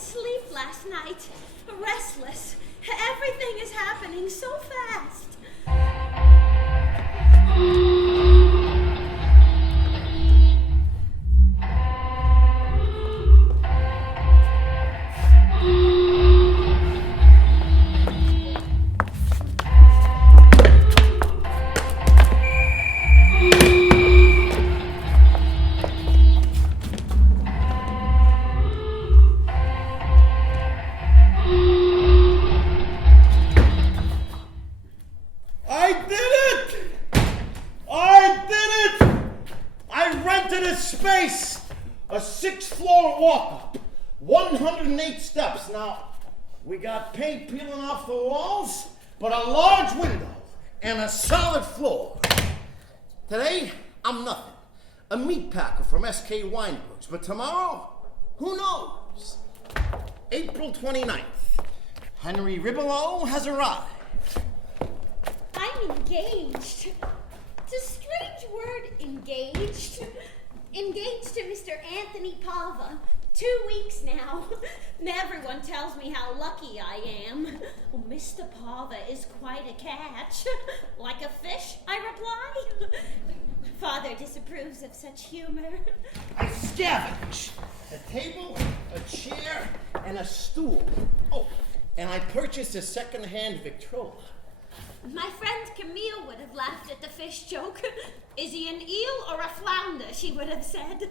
sleep last night. Restless. Everything is happening so fast. A 6th-floor walk-up, 108 steps. Now, we got paint peeling off the walls, but a large window and a solid floor. Today, I'm nothing. A meat packer from SK Weinbergs. But tomorrow, who knows? April 29th. Henry Ribelow has arrived. I'm engaged. It's a strange word, engaged. Engaged to Mr. Anthony Pava. 2 weeks now. Everyone tells me how lucky I am. Well, Mr. Pava is quite a catch. Like a fish, I reply. Father disapproves of such humor. I scavenge. A table, a chair, and a stool. Oh, and I purchased a second-hand Victrola. My friend Camille would have laughed at the fish joke. Is he an eel or a flounder, she would have said.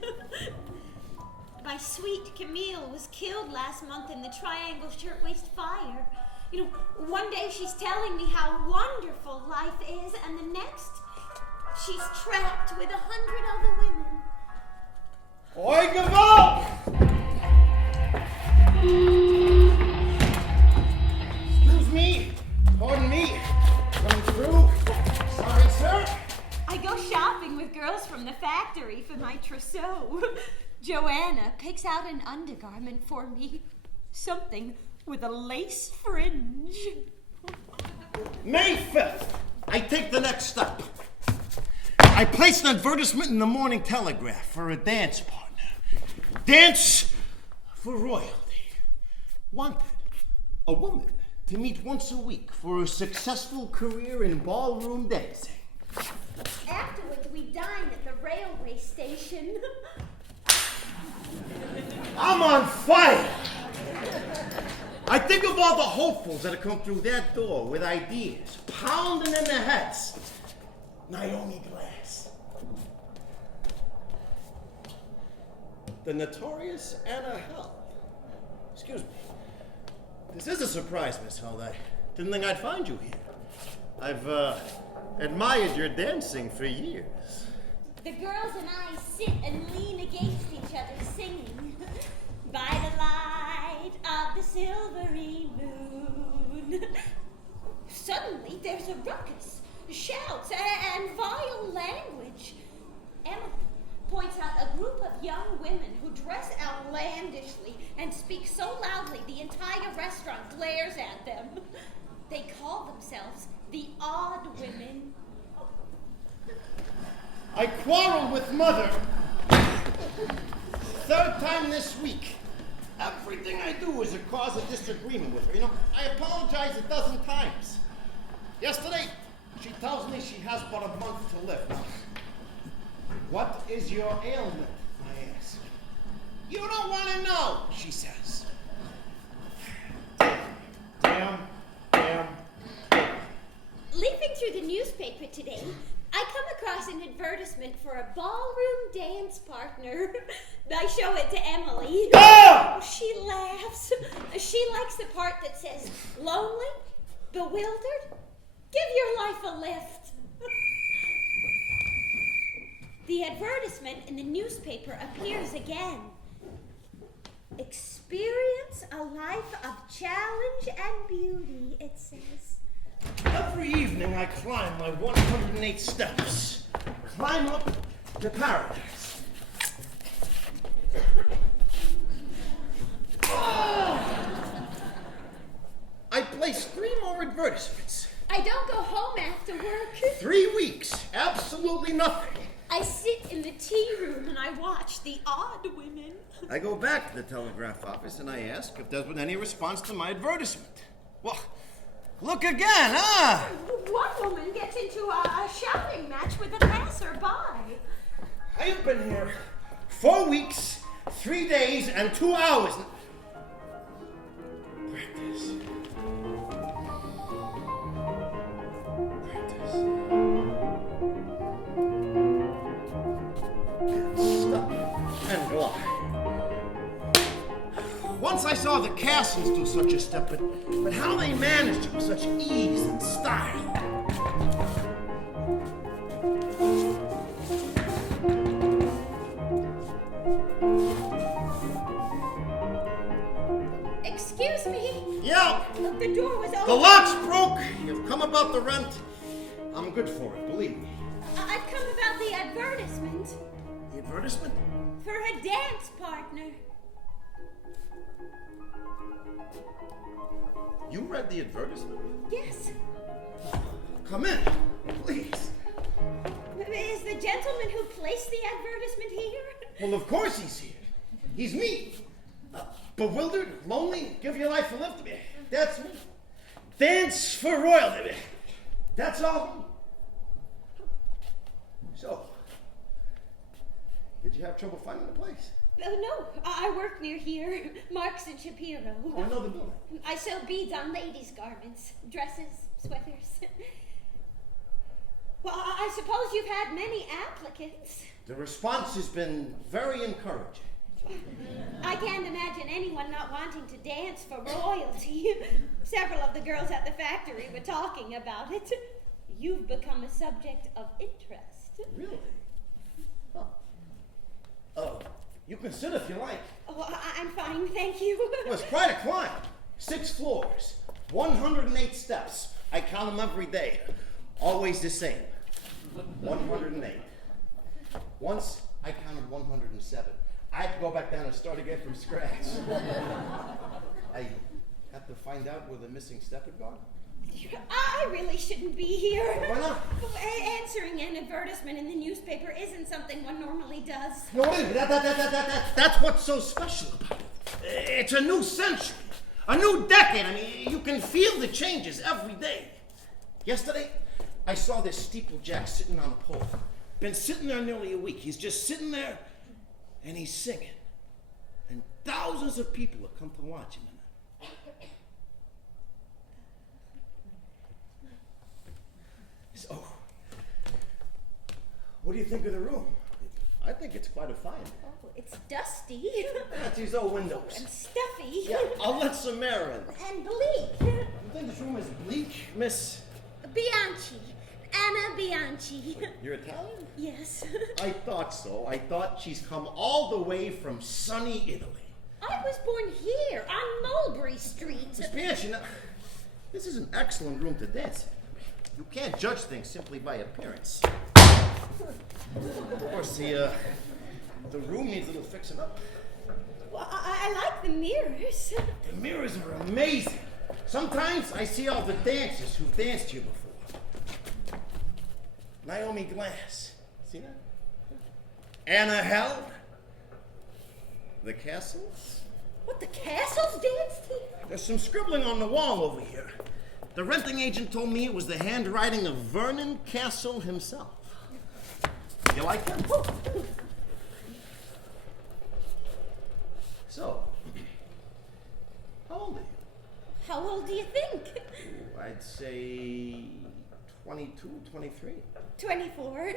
My sweet Camille was killed last month in the Triangle Shirtwaist Fire. You know, one day she's telling me how wonderful life is, and the next, she's trapped with 100 other women. Oi, Gaval! Excuse me. Pardon me. Coming through. Sorry, sir. I go shopping with girls from the factory for my trousseau. Joanna picks out an undergarment for me. Something with a lace fringe. May 5th, I take the next step. I placed an advertisement in the Morning Telegraph for a dance partner. Dance for royalty. Wanted. A woman to meet once a week for a successful career in ballroom dancing. Afterwards, we dine at the railway station. I'm on fire! I think of all the hopefuls that have come through that door with ideas, pounding in their heads. Naomi Glass. The notorious Anna Held. Excuse me. This is a surprise, Miss Held. I didn't think I'd find you here. I've admired your dancing for years. The girls and I sit and lean against each other singing, by the light of the silvery moon. Suddenly there's a ruckus, shouts, and vile language. Emily points out a group of young women who dress outlandishly and speak so loudly the entire restaurant glares at them. They call themselves the Odd Women. I quarreled with Mother. 3rd time this week. Everything I do is a cause of disagreement with her. You know, I apologize 12 times. Yesterday, she tells me she has but a month to live. What is your ailment, I ask. You don't want to know, she says. Damn. Leafing through the newspaper today, I come across an advertisement for a ballroom dance partner. I show it to Emily. Ah! She laughs. She likes the part that says, lonely, bewildered, give your life a lift. The advertisement in the newspaper appears again. Experience a life of challenge and beauty, it says. Every evening I climb my 108 steps. Climb up to paradise. I placed 3 more advertisements. I don't go home after work. 3 weeks, absolutely nothing. I sit in the tea room and I watch the Odd odd women. I go back to the telegraph office and I ask if there's been any response to my advertisement. Well, look again, huh? One woman gets into a shouting match with a passerby. I've been here 4 weeks, 3 days, and 2 hours. Practice. Stop and glide. Once I saw the Castles do such a step, but how they managed it with such ease and style. Excuse me? Yeah. The door was open. The lock's broke. You've come about the rent. I'm good for it, believe me. I've come about the advertisement. The advertisement? For a dance partner. You read the advertisement? Yes. Come in, please. Is the gentleman who placed the advertisement here? Well, of course he's here. He's me. Bewildered, lonely, give your life a lift. That's me. Dance for royalty. That's all. So, did you have trouble finding the place? No, I work near here. Marks and Shapiro. Oh, I know the building. I sew beads on ladies' garments, dresses, sweaters. Well, I suppose you've had many applicants. The response has been very encouraging. I can't imagine anyone not wanting to dance for royalty. Several of the girls at the factory were talking about it. You've become a subject of interest. Really? Huh. Oh, you can sit if you like. Oh, I'm fine, thank you. Well, it's quite a climb. 6 floors, 108 steps. I count them every day. Always the same. 108. Once I counted 107. I had to go back down and start again from scratch. I have to find out where the missing step had gone. I really shouldn't be here. Why not? Answering an advertisement in the newspaper isn't something one normally does. No, wait a minute. That's what's so special about it. It's a new century, a new decade. I mean, you can feel the changes every day. Yesterday, I saw this steeplejack sitting on a pole. Been sitting there nearly a week. He's just sitting there, and he's singing. And thousands of people have come to watch him. So, what do you think of the room? I think it's quite a find. Oh, it's dusty. That's these old windows. And stuffy. Yeah, I'll let some air in. And bleak. You think this room is bleak, Miss? Bianchi. Anna Bianchi. You're Italian? Yes. I thought so. I thought she's come all the way from sunny Italy. I was born here on Mulberry Street. Miss Bianchi, now, this is an excellent room to dance in. You can't judge things simply by appearance. Of course, the room needs a little fixing up. Well, I like the mirrors. The mirrors are amazing. Sometimes I see all the dancers who've danced here before. Naomi Glass. See that? Anna Held. The Castles. What, the Castles danced here? There's some scribbling on the wall over here. The renting agent told me it was the handwriting of Vernon Castle himself. You like him? So, how old are you? How old do you think? I'd say 22, 23. 24.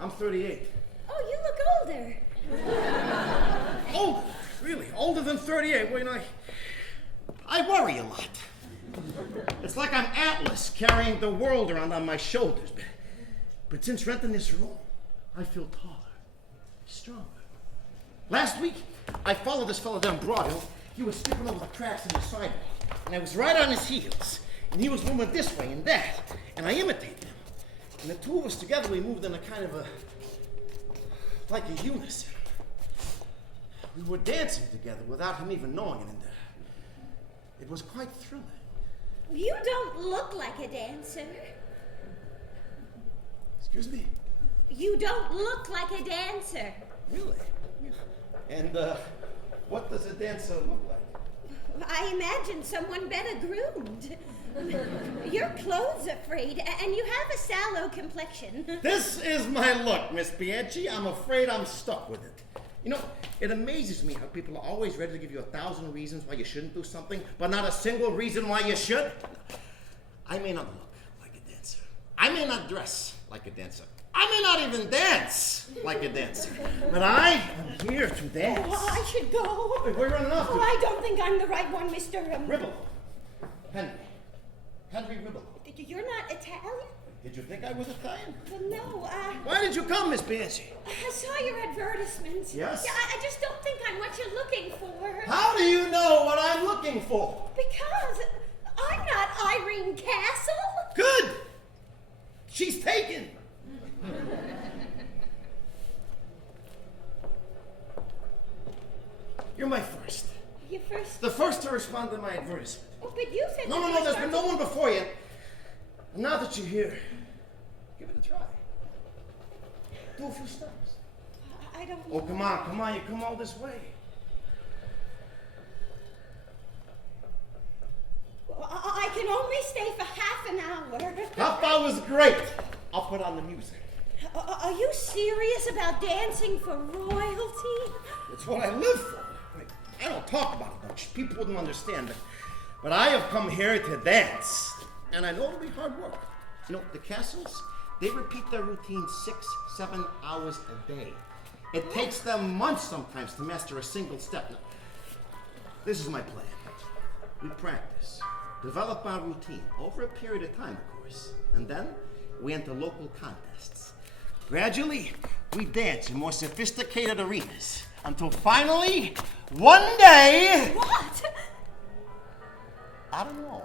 I'm 38. Oh, you look older. Older? Really? Older than 38? Well, you know, I worry a lot. It's like I'm Atlas carrying the world around on my shoulders. But since renting this room, I feel taller, stronger. Last week, I followed this fellow down Broadway. He was skipping over the cracks in the sidewalk, and I was right on his heels. And he was moving this way and that, and I imitated him. And the two of us together, we moved in a kind of like a unison. We were dancing together without him even knowing it, and it was quite thrilling. You don't look like a dancer. Excuse me? You don't look like a dancer. Really? No. And what does a dancer look like? I imagine someone better groomed. Your clothes are frayed, and you have a sallow complexion. This is my look, Miss Bianchi. I'm afraid I'm stuck with it. You know, it amazes me how people are always ready to give you 1,000 reasons why you shouldn't do something, but not a single reason why you should. I may not look like a dancer. I may not dress like a dancer. I may not even dance like a dancer. But I am here to dance. Oh, I should go. Wait, we're running off. Oh, I don't think I'm the right one, Mr. Ribble. Henry Ribble. You're not Italian? Did you think I was Italian? Well, no, Why did you come, Miss Bianchi? I saw your advertisement. Yes? Yeah, I just don't think I'm what you're looking for. How do you know what I'm looking for? Because I'm not Irene Castle. Good! She's taken. You're my first. You first. The first to respond to my advertisement. Oh, but you said. No, there's been no one before you. Now that you're here, give it a try. Do a few steps. I don't. Oh, come on, you come all this way. I can only stay for half an hour. Half hour's great. I'll put on the music. Are you serious about dancing for royalty? It's what I live for. I don't talk about it much. People wouldn't understand it. But I have come here to dance. And I know it'll be hard work. You know, the castles, they repeat their routine 6-7 hours a day. It takes them months sometimes to master a single step. Now, this is my plan. We practice, develop our routine over a period of time, of course. And then we enter local contests. Gradually, we dance in more sophisticated arenas until finally, one day... What? I don't know.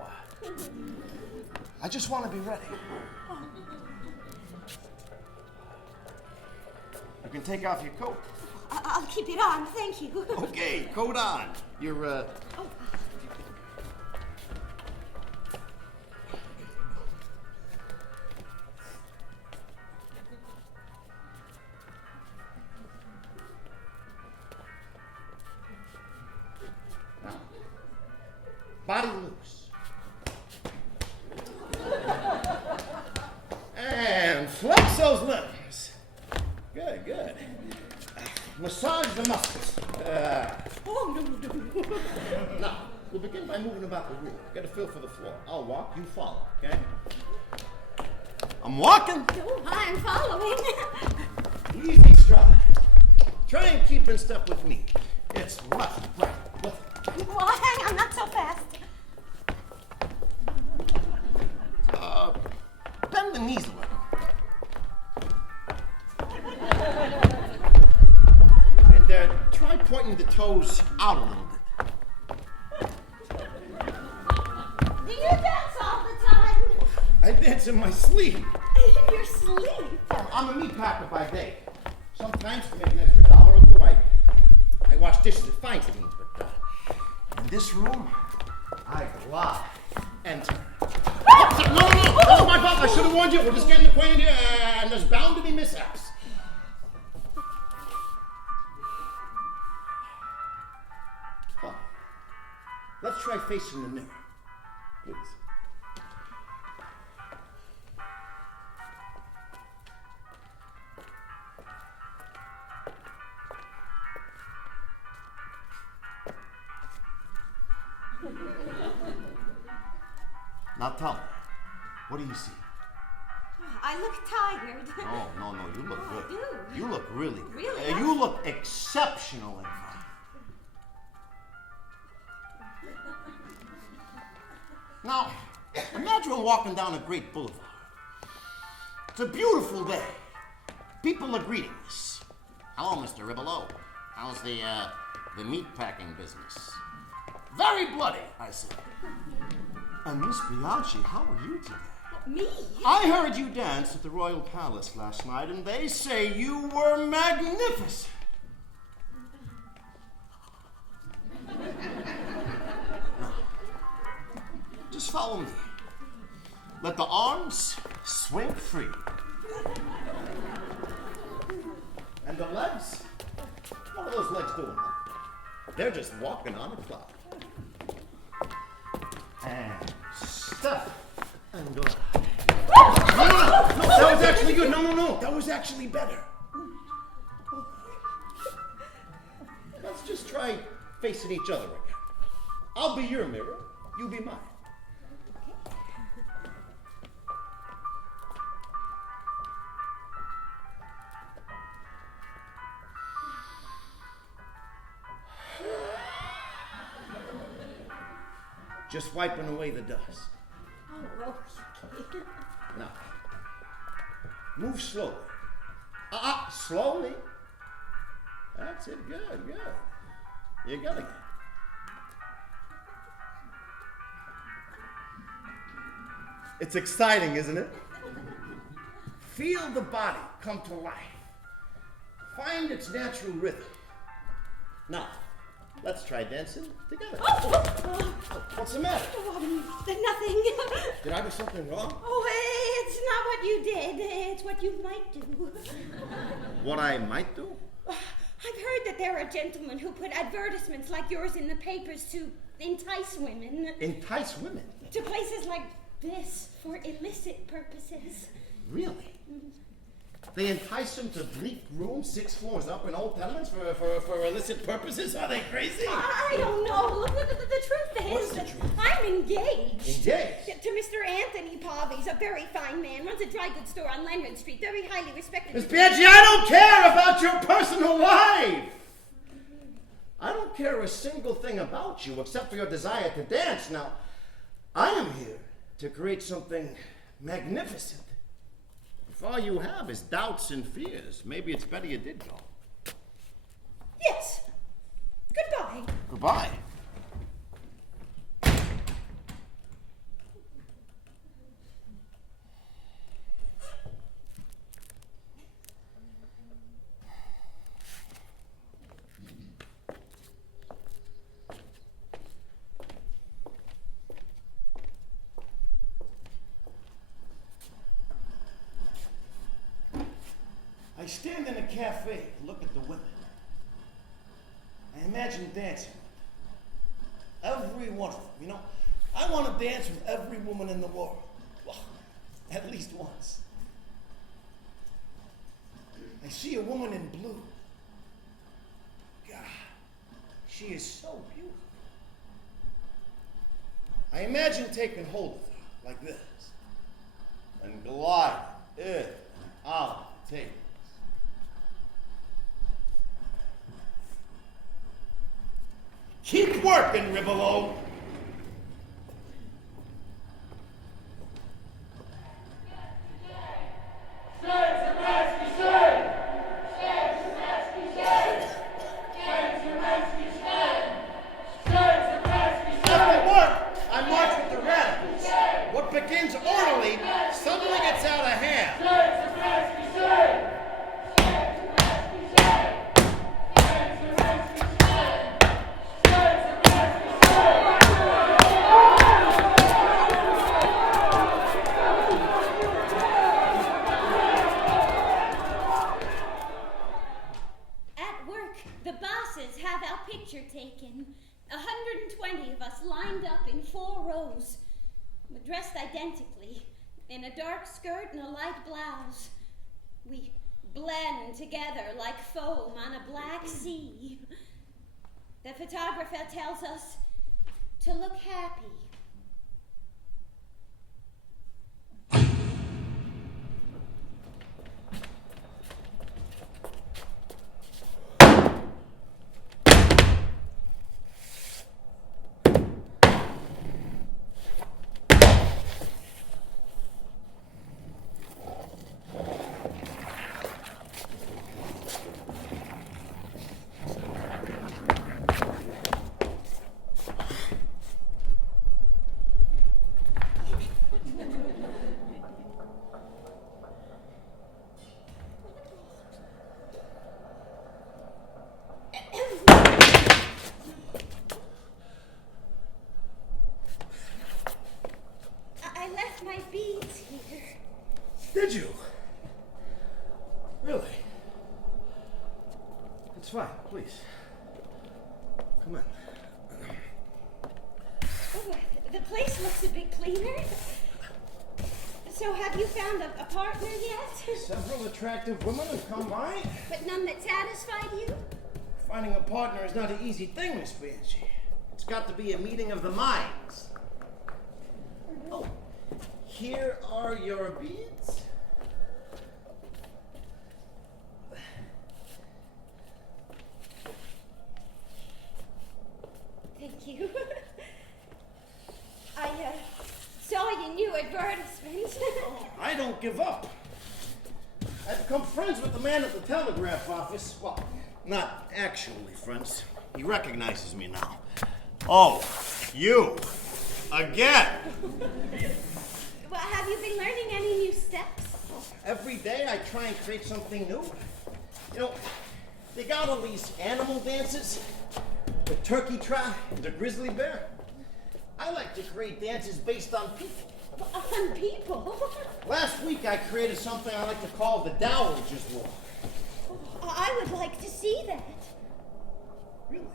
I just want to be ready. You can take off your coat. I'll keep it on, thank you. Okay, coat on. You're, Oh. Body loose. And flex those limbs. Good, good. Massage the muscles. Oh, no. Now, we'll begin by moving about the room. Get a feel for the floor. I'll walk, you follow, okay? I'm walking. No, I'm following. Easy stride. Try and keep in step with me. It's left, right, left. Well, hang on, not so fast. Bend the knees a little. And try pointing the toes out a little bit. Do you dance all the time? I dance in my sleep. In your sleep? I'm a meat packer by day. Sometimes to make an extra $1 or two, I wash dishes at Feinstein's, but in this room, I glide and turn. No, that was my fault. I should have warned you. We're just getting acquainted here, and there's bound to be mishaps. Come on. Let's try facing the mirror, please. Now tell me, what do you see? I look tired. Oh, no, you look good. I do. You look really good. Really? You look exceptional, in fact. Now, imagine walking down a great boulevard. It's a beautiful day. People are greeting us. Hello, Mr. Ribolo. How's the meat-packing business? Very bloody, I say. And Miss Bianchi, how are you today? Me? I heard you dance at the Royal Palace last night, and they say you were magnificent. Now, just follow me. Let the arms swing free. And the legs, well, those legs doing? They're just walking on a cloud. And step and go. No, that was actually good. No, that was actually better. Let's just try facing each other again. I'll be your mirror, you be mine. Just wiping away the dust. Oh, okay. Now, move slowly. Slowly. That's it. Good. You got it. It's exciting, isn't it? Feel the body come to life. Find its natural rhythm. Now, let's try dancing together. What's the matter? Nothing. Did I do something wrong? Oh, it's not what you did. It's what you might do. What I might do? I've heard that there are gentlemen who put advertisements like yours in the papers to entice women. Entice women? To places like this for illicit purposes. Really? They entice them to bleak rooms 6 floors up in old tenements for illicit purposes? Are they crazy? I don't know. Look, the truth What's is the that truth? I'm engaged. Engaged? To Mr. Anthony Pavies, a very fine man, runs a dry goods store on Leonard Street, very highly respected. Miss Bianchi, I don't care about your personal life. I don't care a single thing about you except for your desire to dance. Now, I am here to create something magnificent. If all you have is doubts and fears, maybe it's better you did go. Yes. Goodbye. Goodbye. I stand in a cafe and look at the women. I imagine dancing with every one of them. You know, I want to dance with every woman in the world. Well, at least once. I see a woman in blue. God, she is so beautiful. I imagine taking hold of her like this and gliding in and out of the table. Keep working, Ribolo. After work, I march with the radicals. What begins orderly suddenly gets out of hand. At work, the bosses have our picture taken. 120 of us lined up in 4 rows, dressed identically, in a dark skirt and a light blouse. We blend together like foam on a black sea. The photographer tells us to look happy. Come on. Oh, the place looks a bit cleaner. So have you found a partner yet? Several attractive women have come by. But none that satisfied you? Finding a partner is not an easy thing, Miss Banshee. It's got to be a meeting of the minds. Oh, here are your beads. Thank you. I saw your new advertisement. I don't give up. I've become friends with the man at the telegraph office. Well, not actually friends. He recognizes me now. Oh, you. Again. Well, have you been learning any new steps? Every day I try and create something new. You know, they got all these animal dances. The turkey trot, the grizzly bear. I like to create dances based on people. On people? Last week I created something I like to call the Dowager's Walk. I would like to see that. Really?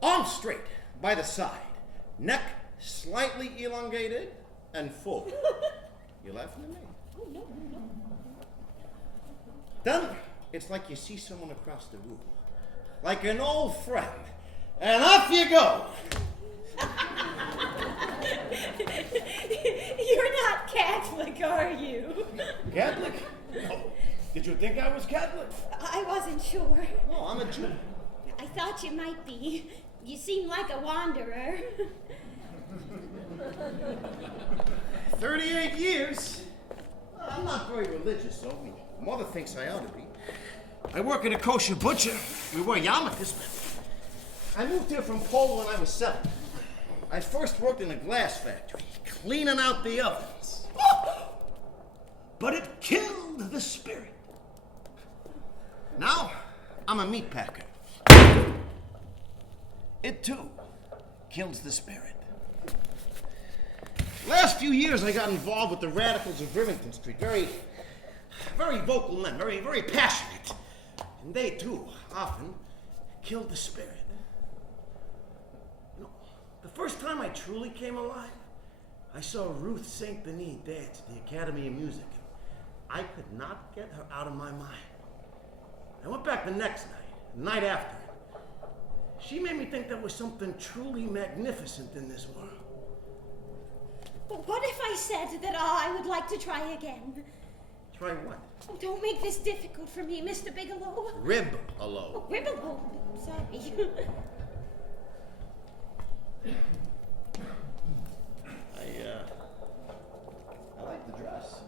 Arms straight by the side, neck slightly elongated and full. You laughing at me? Oh, no. Then it's like you see someone across the room, like an old friend, and off you go. You're not Catholic, are you? Catholic? Oh, did you think I was Catholic? I wasn't sure. No, I'm a Jew. I thought you might be. You seem like a wanderer. 38 years. I'm not very religious, though. Mother thinks I ought to be. I work at a kosher butcher. We wear yarmulkes. I moved here from Poland when I was 7. I first worked in a glass factory, cleaning out the ovens. But it killed the spirit. Now, I'm a meat packer. It, too, kills the spirit. Last few years, I got involved with the radicals of Rivington Street. Very vocal men, very passionate. And they, too, often killed the spirit. You know, the first time I truly came alive, I saw Ruth St. Denis dance at the Academy of Music. I could not get her out of my mind. I went back the next night, the night after. She made me think there was something truly magnificent in this world. But what if I said that I would like to try again? Try what? Oh, don't make this difficult for me, Mr. Bigelow. Rib-a-low. Oh, Ribble. Sorry. I like the dress.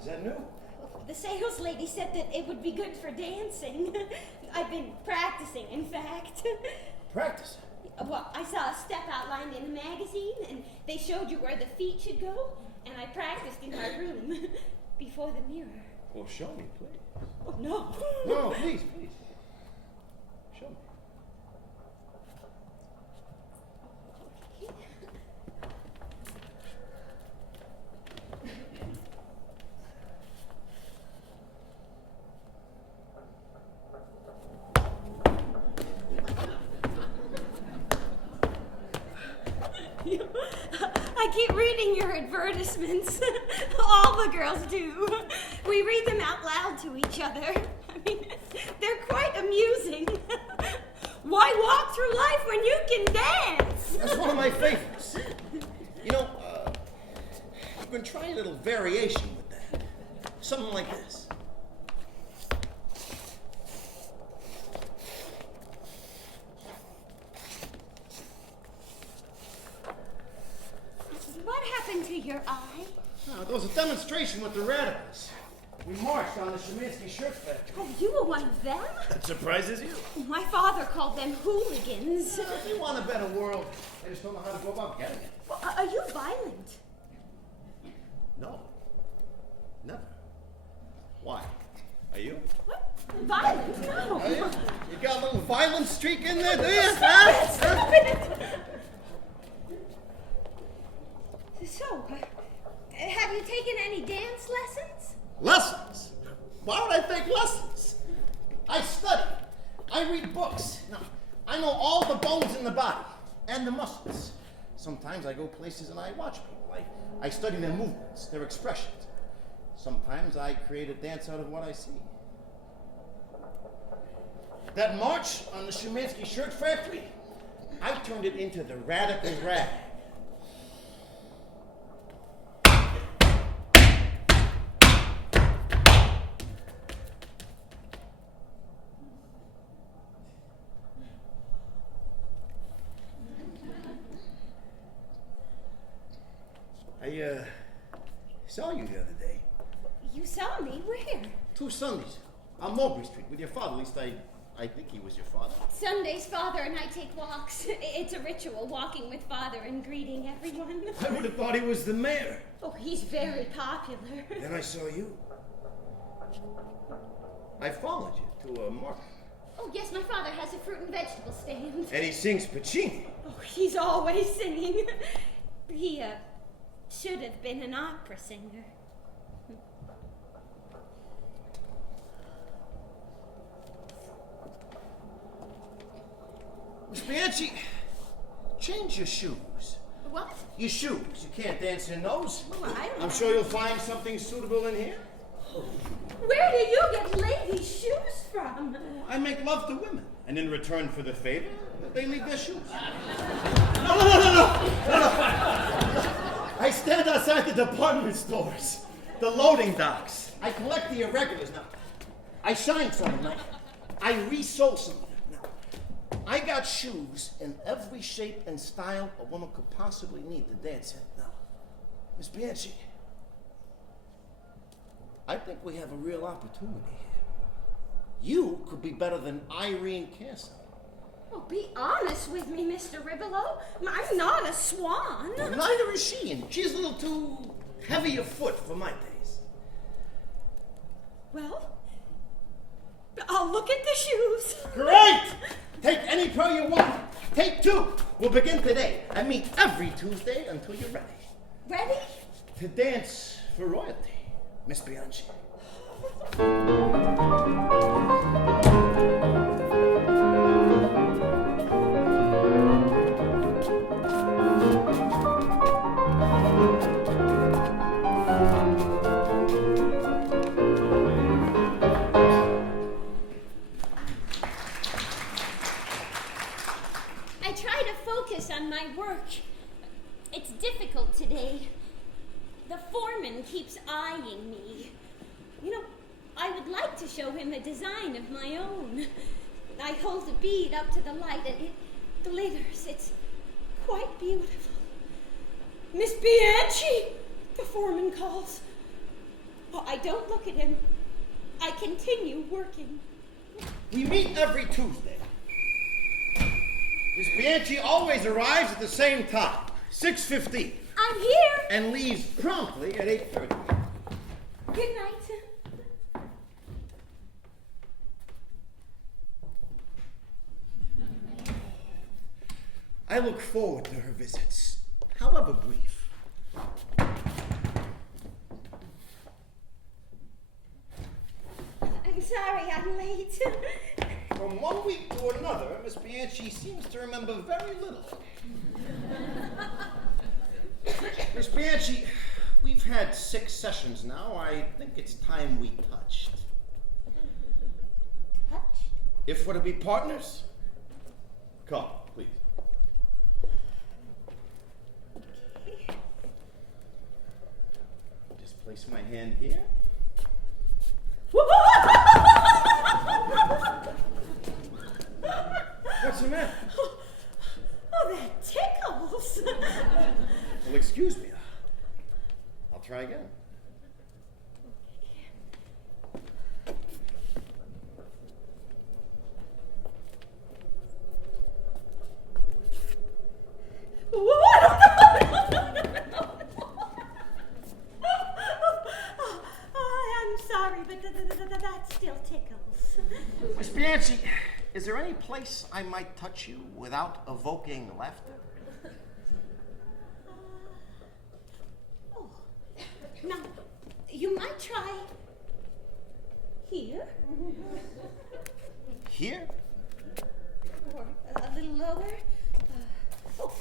Is that new? The sales lady said that it would be good for dancing. I've been practicing, in fact. Practicing? Well, I saw a step outlined in a magazine, and they showed you where the feet should go, and I practiced in my room before the mirror. Well, show me, please. Oh, no. No, please. Show me. I keep reading your advertisements. All the girls do. We read them out loud to each other. I mean, they're quite amusing. Why walk through life when you can dance? That's one of my favorites. You know, I've been trying a little variation with that. Something like this. What happened to your eye? Oh, there was a demonstration with the radicals. We marched on the Shemansky shirt factory. Oh, you were one of them? That surprises you. My father called them hooligans. If you want a better world, they just don't know how to go about getting it. Well, are you violent? No. Never. Why? Are you? What? Violent? No. Are you? You got a little violent streak in there, do you? Stop it! muscles. Sometimes I go places and I watch people. I study their movements, their expressions. Sometimes I create a dance out of what I see. That march on the Shumansky shirt factory, I turned it into the radical rag. I saw you the other day. You saw me? Where? 2 Sundays on Mulberry Street with your father. At least I think he was your father. Sundays, Father and I take walks. It's a ritual, walking with Father and greeting everyone. I would have thought he was the mayor. Oh, he's very popular. Then I saw you. I followed you to a market. Oh, yes, my father has a fruit and vegetable stand. And he sings Puccini. Oh, he's always singing. He, should have been an opera singer. Miss Bianchi, change your shoes. What? Your shoes. You can't dance in those. Oh, I'm sure you'll find something suitable in here. Where do you get ladies' shoes from? I make love to women, and in return for the favor, they leave their shoes. No. I stand outside the department stores, the loading docks. I collect the irregulars now. I shine some of them. I resole some of them. Now, I got shoes in every shape and style a woman could possibly need to dance in. Now, Miss Bianchi, I think we have a real opportunity here. You could be better than Irene Castle. Oh, be honest with me, Mr. Ribelow. I'm not a swan. Neither is she, and she's a little too heavy of foot for my taste. Well, I'll look at the shoes. Great! Take any pair you want. Take 2. We'll begin today and meet every Tuesday until you're ready. Ready? To dance for royalty, Miss Bianchi. I try to focus on my work. It's difficult today. The foreman keeps eyeing me. You know, I would like to show him a design of my own. I hold a bead up to the light and it glitters. It's quite beautiful. Miss Bianchi, the foreman calls. Oh, I don't look at him. I continue working. We meet every Tuesday. Miss Bianchi always arrives at the same time, 6:15. I'm here. And leaves promptly at 8:30. Good night. I look forward to her visits, however brief. I'm sorry I'm late. From one week to another, Miss Bianchi seems to remember very little. Miss Bianchi, we've had 6 sessions now. I think it's time we touched. Touched? If we're to be partners, come, please. Just place my hand here. What's the matter? Oh, that tickles. Well, excuse me. I'll try again. I'm sorry, but that still tickles. Miss Bianchi, is there any place I might touch you without evoking laughter? Now, you might try here. Here? Or a little lower. Oh,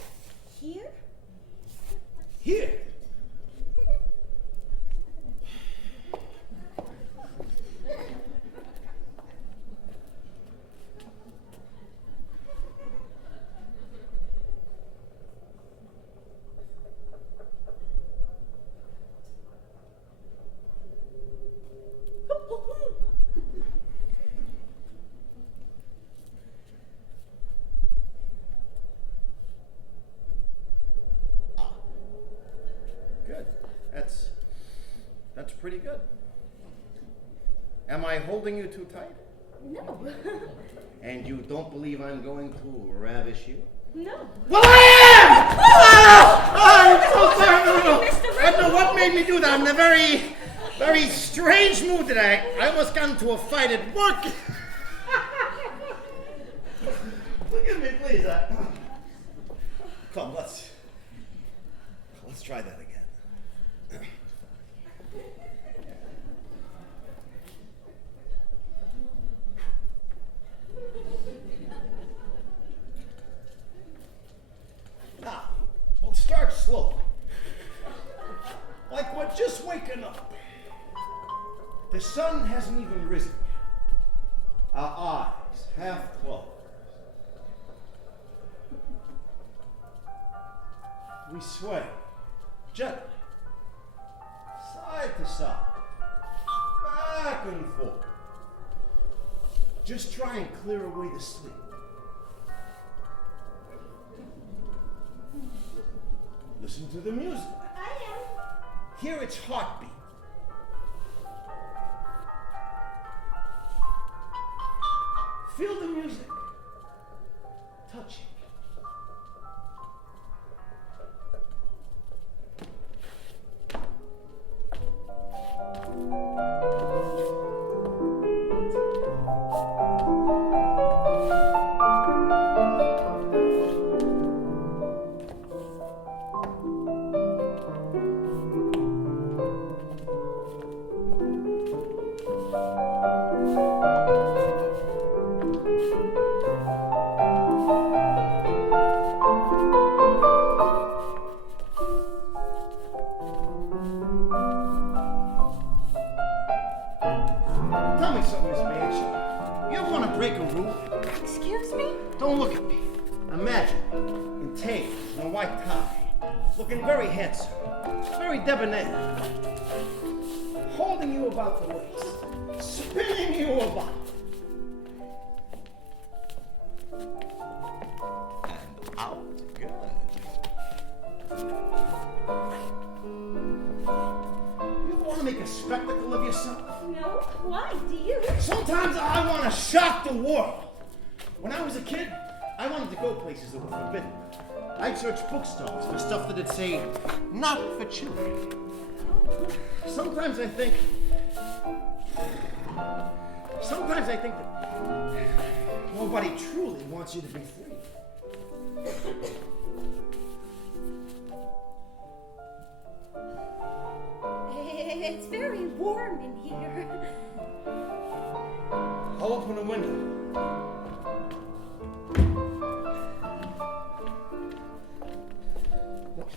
pretty good. Am I holding you too tight? No. And you don't believe I'm going to ravish you? No. Well, I am! I'm so sorry. Mr. I don't know what made me do that. I'm in a very, very strange mood today. I almost got into a fight at work. Forgive me, please. Come, let's try that again. Now, we'll start slow. Like we're just waking up. The sun hasn't even risen yet. Our eyes half closed. We sway gently, side to side, back and forth. Just try and clear away the sleep. Listen to the music. I am. Hear its heartbeat. Feel the music. Touch it. Tell me something, Miss Banshee. You ever want to break a rule? Excuse me? Don't look at me. Imagine, in tails and a white tie, looking very handsome, very debonair, holding you about the waist, spinning you about. And out. Good. You ever want to make a spectacle of yourself? No. Why? Do you? Sometimes I want to shock the world. When I was a kid, I wanted to go places that were forbidden. I'd search bookstores for stuff that'd say, not for children. Sometimes I think that nobody truly wants you to be free. It's very warm in here. I'll open the window.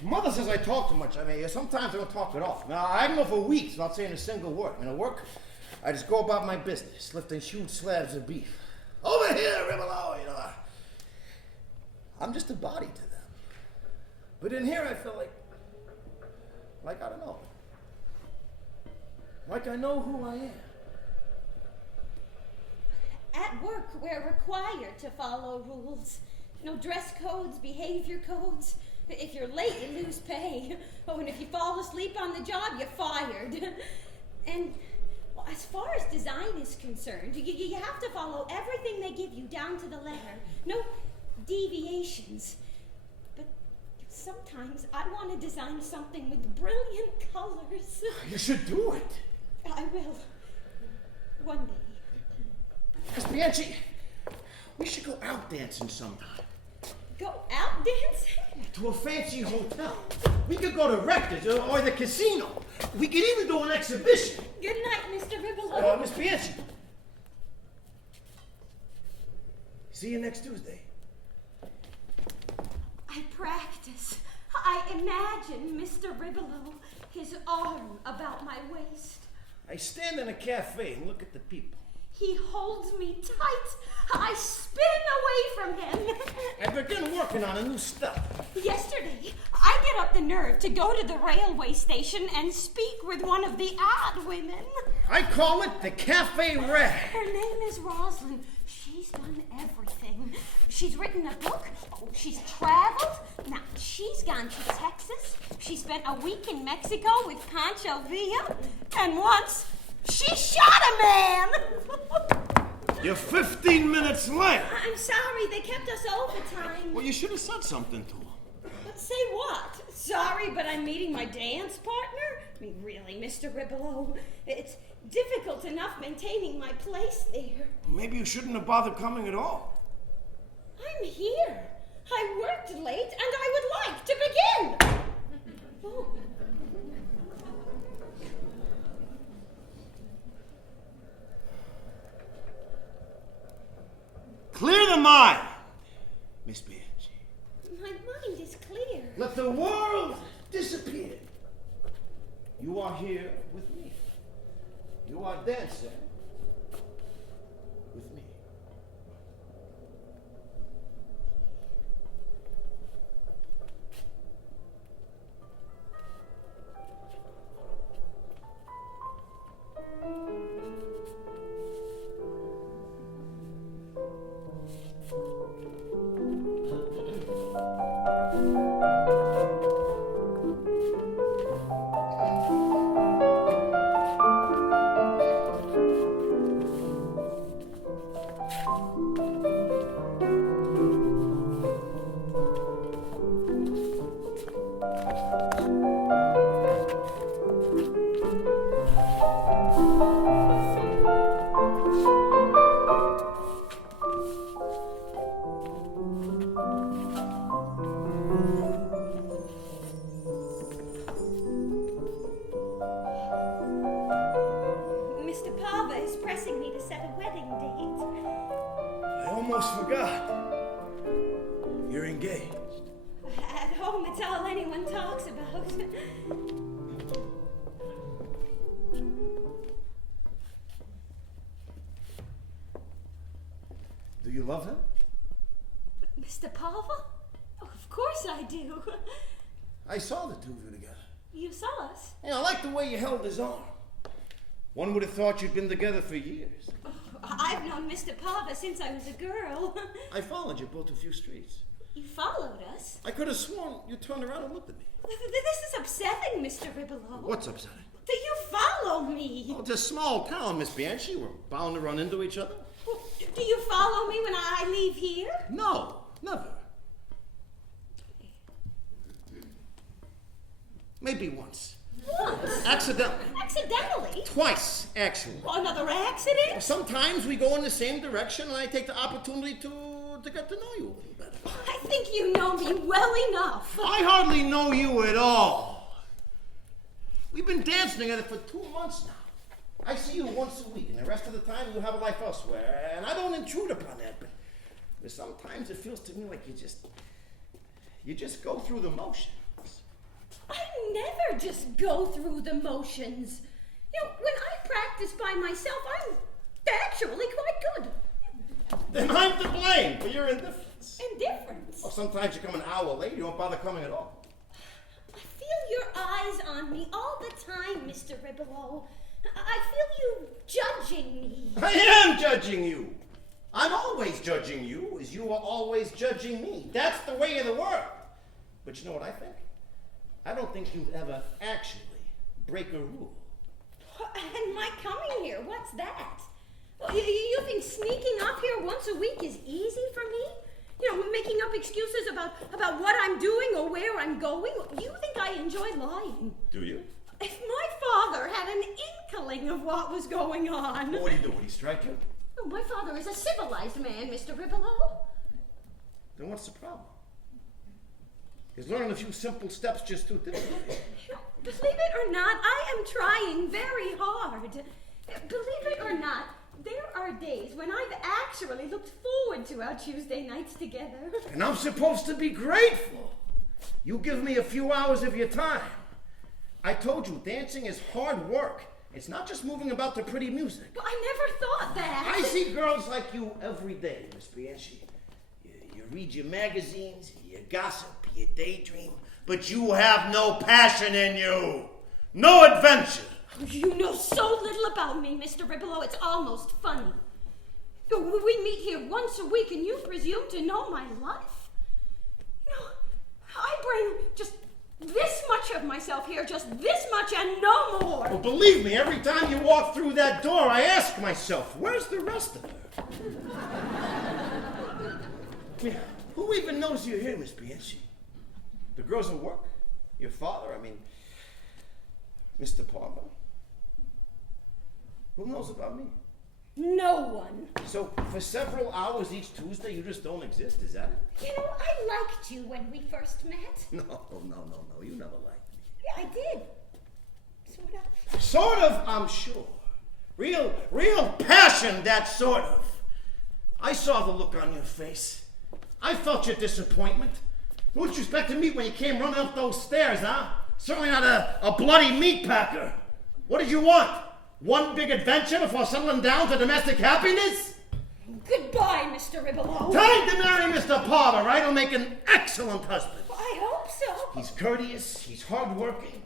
Mother says I talk too much. I mean, sometimes I don't talk at all. Now, I can go for weeks without saying a single word. At work, I just go about my business, lifting huge slabs of beef. Over here, below, I'm just a body to them. But in here, I feel like I don't know. Like I know who I am. At work, we're required to follow rules. Dress codes, behavior codes. If you're late, you lose pay. Oh, and if you fall asleep on the job, you're fired. And well, as far as design is concerned, you have to follow everything they give you down to the letter. No deviations. But sometimes I want to design something with brilliant colors. You should do it. I will. One day. Miss Bianchi, we should go out dancing sometime. Go out dancing? To a fancy hotel. We could go to Rector's or the casino. We could even do an exhibition. Good night, Mr. Ribbelow. Miss Bianchi. See you next Tuesday. I practice. I imagine Mr. Ribbelow, his arm about my waist. I stand in a cafe and look at the people. He holds me tight. I spin away from him. I begin working on a new step. Yesterday, I get up the nerve to go to the railway station and speak with one of the odd women. I call it the Cafe Red. Her name is Rosalind. She's done everything. She's written a book. She's traveled. Now, she's gone to Texas. She spent a week in Mexico with Pancho Villa. And once, she shot a man. You're 15 minutes late. I'm sorry, they kept us overtime. Well, you should have said something to him. But say what? Sorry, but I'm meeting my dance partner? I mean, really, Mr. Ribolo, it's difficult enough maintaining my place there. Maybe you shouldn't have bothered coming at all. I'm here. I worked late, and I would like to begin. Oh. Clear the mind, Miss Bianchi. My mind is clear. Let the world disappear. You are here with me. You are dancing with me. Mr. Pava is pressing me to set a wedding date. I almost forgot. You're engaged. At home, it's all anyone talks about. Do you love him? Mr. Pava? Oh, of course I do. I saw the two of you together. You saw us? And I like the way you held his arm. One would have thought you'd been together for years. Oh, I've known Mr. Pava since I was a girl. I followed you both a few streets. You followed us? I could have sworn you turned around and looked at me. This is upsetting, Mr. Ribolo. What's upsetting? That you follow me. Oh, it's a small town, Miss Bianchi. We're bound to run into each other. Well, do you follow me when I leave here? No, never. Maybe once. Once? Accidentally. Accidentally? Twice, actually. Another accident? Sometimes we go in the same direction and I take the opportunity to get to know you a little better. I think you know me well enough. I hardly know you at all. We've been dancing together for 2 months now. I see you once a week, and the rest of the time you have a life elsewhere, and I don't intrude upon that, but sometimes it feels to me like you just go through the motions. I never just go through the motions. You know, when I practice by myself, I'm actually quite good. Then I'm to blame for your indifference. Indifference? Well, sometimes you come an hour late, you don't bother coming at all. I feel your eyes on me all the time, Mr. Ribolo. I feel you judging me. I am judging you. I'm always judging you as you are always judging me. That's the way of the world. But you know what I think? I don't think you'd ever actually break a rule. And my coming here, what's that? Well, you think sneaking up here once a week is easy for me? You know, making up excuses about what I'm doing or where I'm going? You think I enjoy lying? Do you? If my father had an inkling of what was going on... Well, what do you do? Would he strike you? Oh, my father is a civilized man, Mr. Ribolo. Then what's the problem? Is learning a few simple steps just too difficult? Believe it or not, I am trying very hard. Believe it or not, there are days when I've actually looked forward to our Tuesday nights together. And I'm supposed to be grateful. You give me a few hours of your time. I told you, dancing is hard work. It's not just moving about to pretty music. Well, I never thought that. I see girls like you every day, Miss Bianchi. You read your magazines, you gossip, you daydream, but you have no passion in you. No adventure. You know so little about me, Mr. Ribolo, it's almost funny. We meet here once a week and you presume to know my life? You know, I bring just this much of myself here, just this much and no more. Well, believe me, every time you walk through that door, I ask myself, where's the rest of her? Yeah, who even knows you're here, Miss Bianchi? The girls at work? Your father? I mean, Mr. Palmer? Who knows about me? No one. So, for several hours each Tuesday, you just don't exist, is that it? You know, I liked you when we first met. No, you never liked me. Yeah, I did. Sort of. Sort of, I'm sure. Real passion, that sort of. I saw the look on your face. I felt your disappointment. What you expected me when you came running up those stairs, huh? Certainly not a bloody meat packer. What did you want? One big adventure before settling down to domestic happiness? Goodbye, Mr. Ribelow. Time to marry Mr. Palmer, right? He'll make an excellent husband. I hope so. He's courteous, he's hardworking,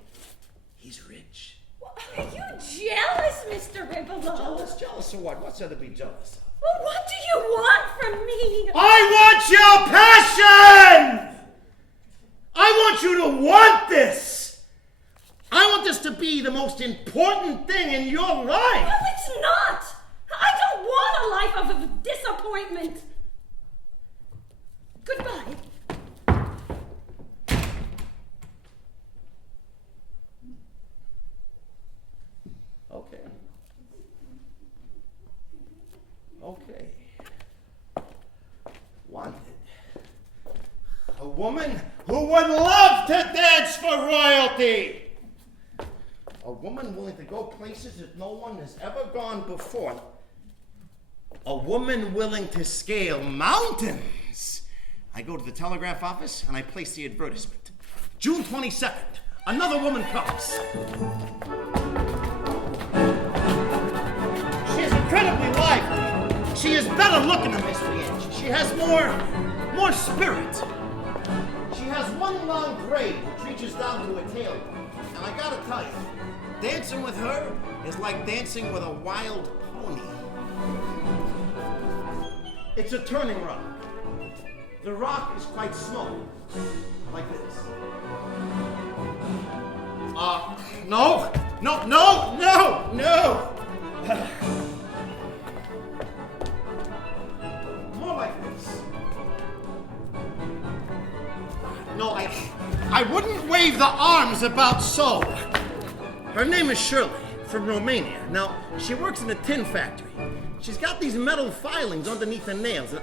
he's rich. Well, are you jealous, Mr. Ribelow? Jealous of what? What's there to be jealous of? Well, what do you want from me? I want your passion! I want you to want this! I want this to be the most important thing in your life! No, it's not! I don't want a life of disappointment! Goodbye. Okay. Wanted. A woman who would love to dance for royalty! A woman willing to go places that no one has ever gone before. A woman willing to scale mountains. I go to the telegraph office and I place the advertisement. June 22nd, another woman comes. She is incredibly lively. She is better looking than Miss Bianchi. She has more spirit. She has one long braid which reaches down to her tailbone. And I gotta tell you, dancing with her is like dancing with a wild pony. It's a turning rock. The rock is quite small, like this. No! More like this. No, I wouldn't wave the arms about so. Her name is Shirley, from Romania. Now, she works in a tin factory. She's got these metal filings underneath her nails.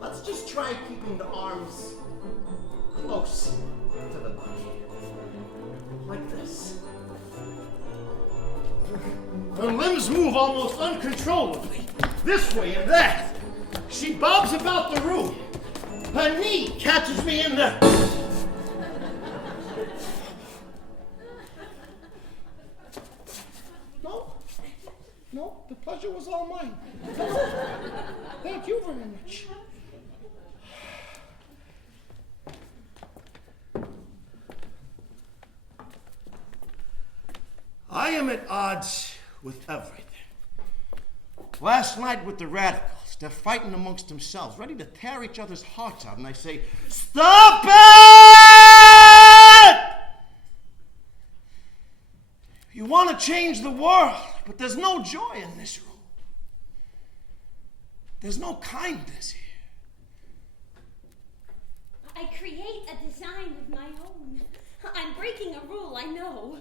Let's just try keeping the arms close to the body. Like this. Her limbs move almost uncontrollably, this way and that. She bobs about the room. Her knee catches me in the... No, the pleasure was all mine. Thank you very much. I am at odds with everything. Last night with the radicals, they're fighting amongst themselves, ready to tear each other's hearts out, and I say, stop it! You want to change the world, but there's no joy in this room. There's no kindness here. I create a design of my own. I'm breaking a rule, I know.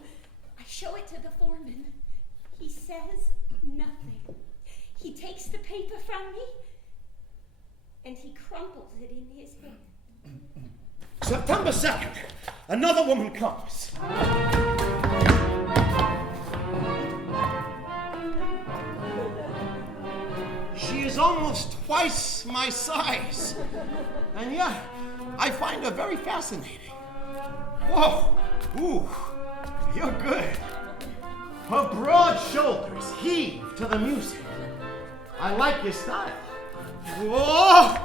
I show it to the foreman. He says nothing. He takes the paper from me, and he crumples it in his hand. September 2nd, another woman comes. She is almost twice my size. And yeah, I find her very fascinating. Whoa, ooh, you're good. Her broad shoulders heave to the music. I like your style. Whoa!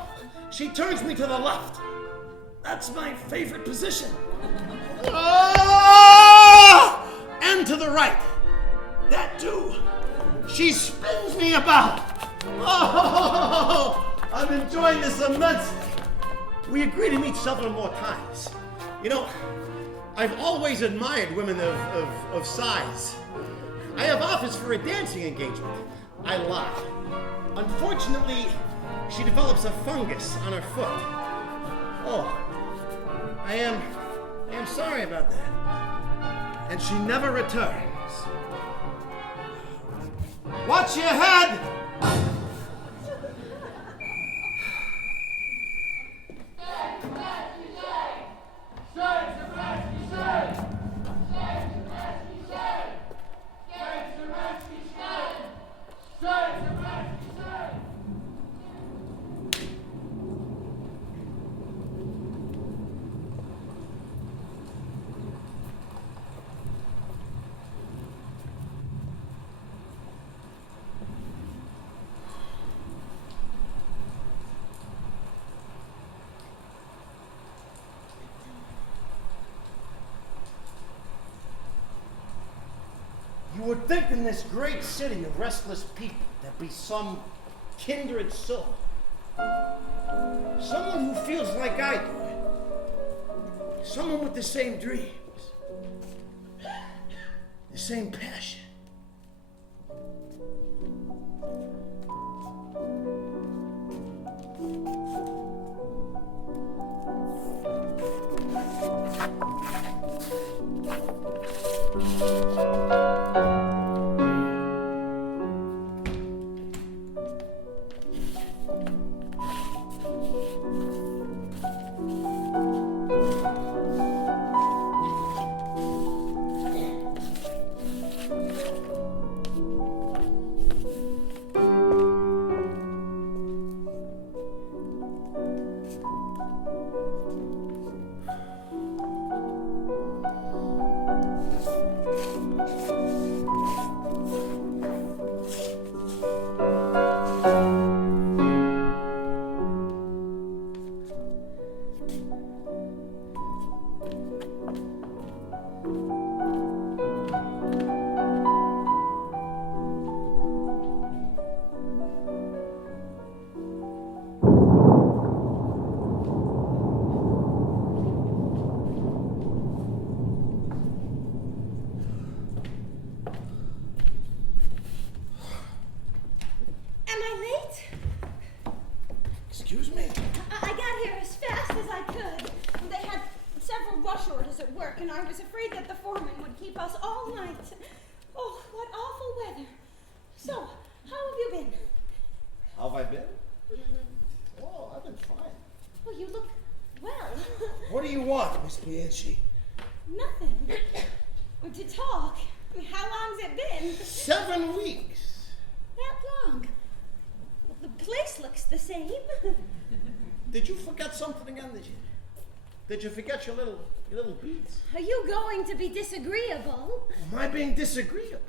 She turns me to the left. That's my favorite position. Oh! And to the right. That too. She spins me about. Oh! I'm enjoying this immensely. We agreed to meet several more times. You know, I've always admired women of size. I have offers for a dancing engagement. I lie. Unfortunately, she develops a fungus on her foot. Oh, I am sorry about that. And she never returns. Watch your head! You would think in this great city of restless people there'd be some kindred soul. Someone who feels like I do. Someone with the same dreams. The same passion. At work, and I was afraid that the foreman would keep us all night. Oh, what awful weather. So, how have you been? How have I been? Oh, I've been fine. Well, you look well. What do you want, Miss Bianchi? Nothing. Or to talk. I mean, how long's it been? 7 weeks. That long? Well, the place looks the same. Did you forget something again, did you? Did you forget your little beads? Are you going to be disagreeable? Am I being disagreeable?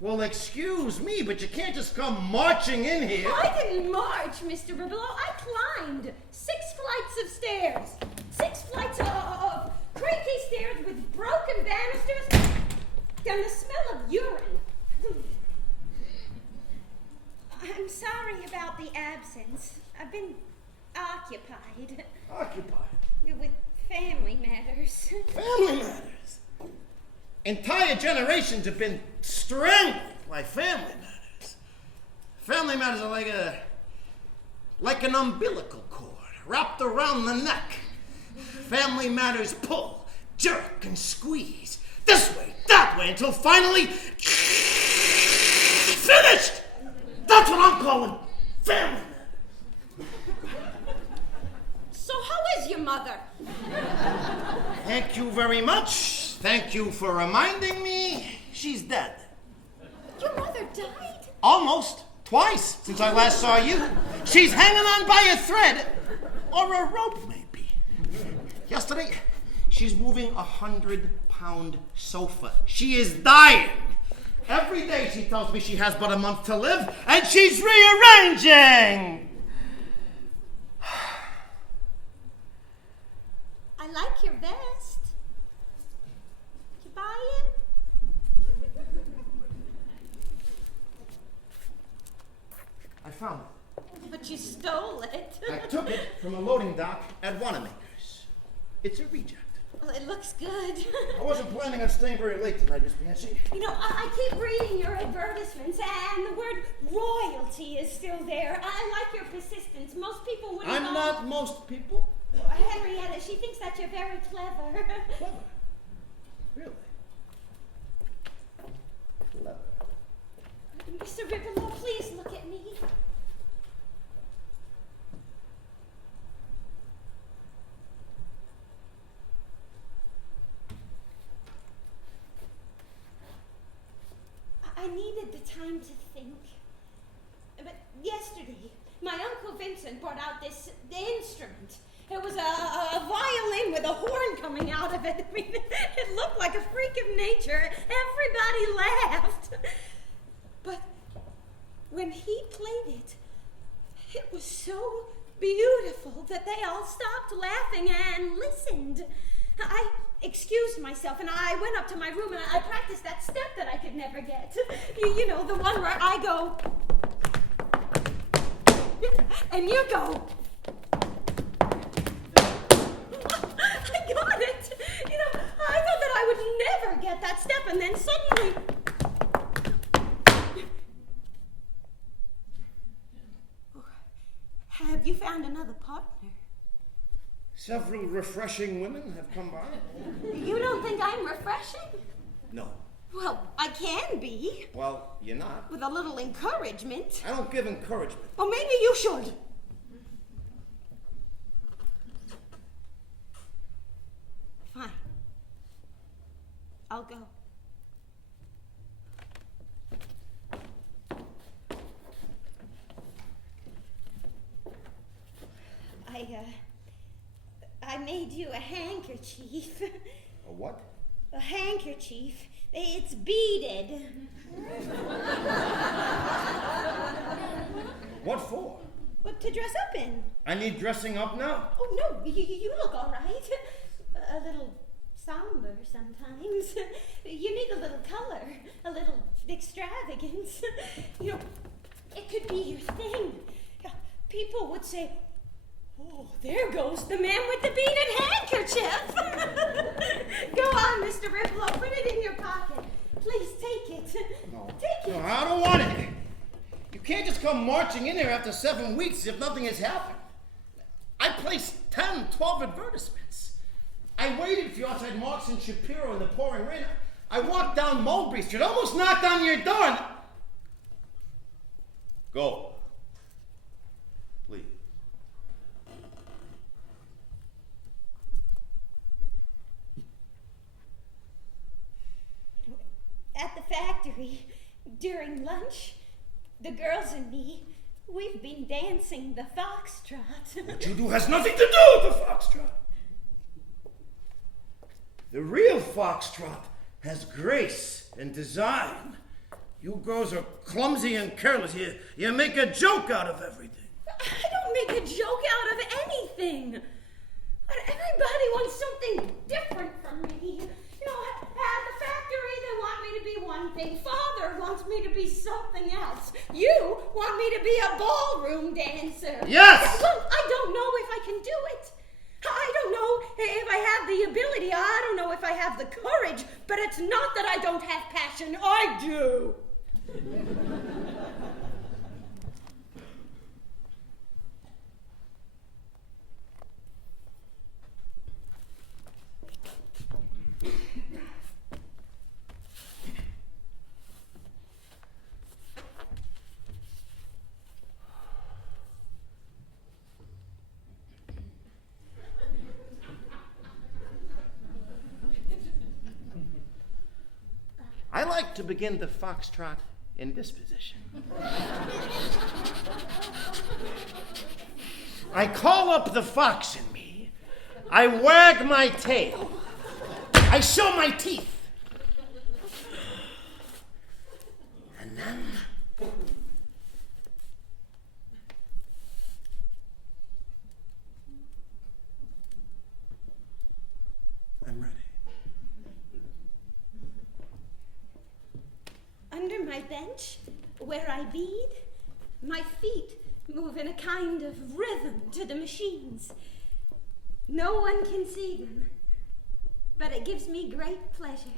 Well, excuse me, but you can't just come marching in here. I didn't march, Mr. Ribelow. I climbed 6 flights of stairs. 6 flights of creaky stairs with broken banisters and the smell of urine. I'm sorry about the absence. I've been occupied. Occupied? With family matters. Family matters? Entire generations have been strangled by family matters. Family matters are like an umbilical cord wrapped around the neck. Family matters pull, jerk, and squeeze. This way, that way, until finally finished! That's what I'm calling family matters. So how is your mother? Thank you very much. Thank you for reminding me. She's dead. Your mother died? Almost. Twice since I last saw you. She's hanging on by a thread. Or a rope, maybe. Yesterday, she's moving a 100-pound sofa. She is dying. Every day she tells me she has but a month to live, and she's rearranging. I like your vest. Did you buy it? I found it. But you stole it. I took it from a loading dock at Wanamaker's. It's a reject. Well, it looks good. I wasn't planning on staying very late tonight, Miss Nancy. You know, I keep reading your advertisements, and the word royalty is still there. I like your persistence. Most people wouldn't I'm know. not most people. Henrietta, she thinks that you're very clever. Clever? Really? Clever. Mr. Rippolo, please look at me. I needed the time to think. But yesterday, my Uncle Vincent brought out this instrument. It was a violin with a horn coming out of it. I mean, it looked like a freak of nature. Everybody laughed. But when he played it, it was so beautiful that they all stopped laughing and listened. I excused myself and I went up to my room and I practiced that step that I could never get. You know, the one where I go, and you go. I got it. You know, I thought that I would never get that step, and then suddenly. Have you found another partner? Several refreshing women have come by. You don't think I'm refreshing? No. Well, I can be. Well, you're not. With a little encouragement. I don't give encouragement. Well, maybe you should. Fine. I'll go. I made you a handkerchief. A what? A handkerchief. It's beaded. What for? What to dress up in? I need dressing up now? Oh, no, you look all right. A little somber sometimes. You need a little color, a little extravagance. You know, it could be your thing. People would say, oh, there goes the man with the beaded handkerchief. Go on, Mr. Rippolo, put it in your pocket. Please take it. No. Take it. No, I don't want it. You can't just come marching in here after 7 weeks if nothing has happened. I placed 10, 12 advertisements. I waited for you outside Marks and Shapiro in the pouring rain. I walked down Mulberry Street, almost knocked on your door. And... Go. Please. At the factory, during lunch, the girls and me, we've been dancing the foxtrot. What you do has nothing to do with the foxtrot. The real foxtrot has grace and design. You girls are clumsy and careless. You make a joke out of everything. I don't make a joke out of anything. Everybody wants something different from me. You know, at the factory, they want me to be one thing. Father wants me to be something else. You want me to be a ballroom dancer. Yes! Well, I don't know if I can do it. I don't know if I have the ability. I don't know if I have the courage. But it's not that I don't have passion. I do. I like to begin the foxtrot in this position. I call up the fox in me. I wag my tail. I show my teeth. And then... I'm ready. Under my bench, where I bead, my feet move in a kind of rhythm to the machines. No one can see them, but it gives me great pleasure.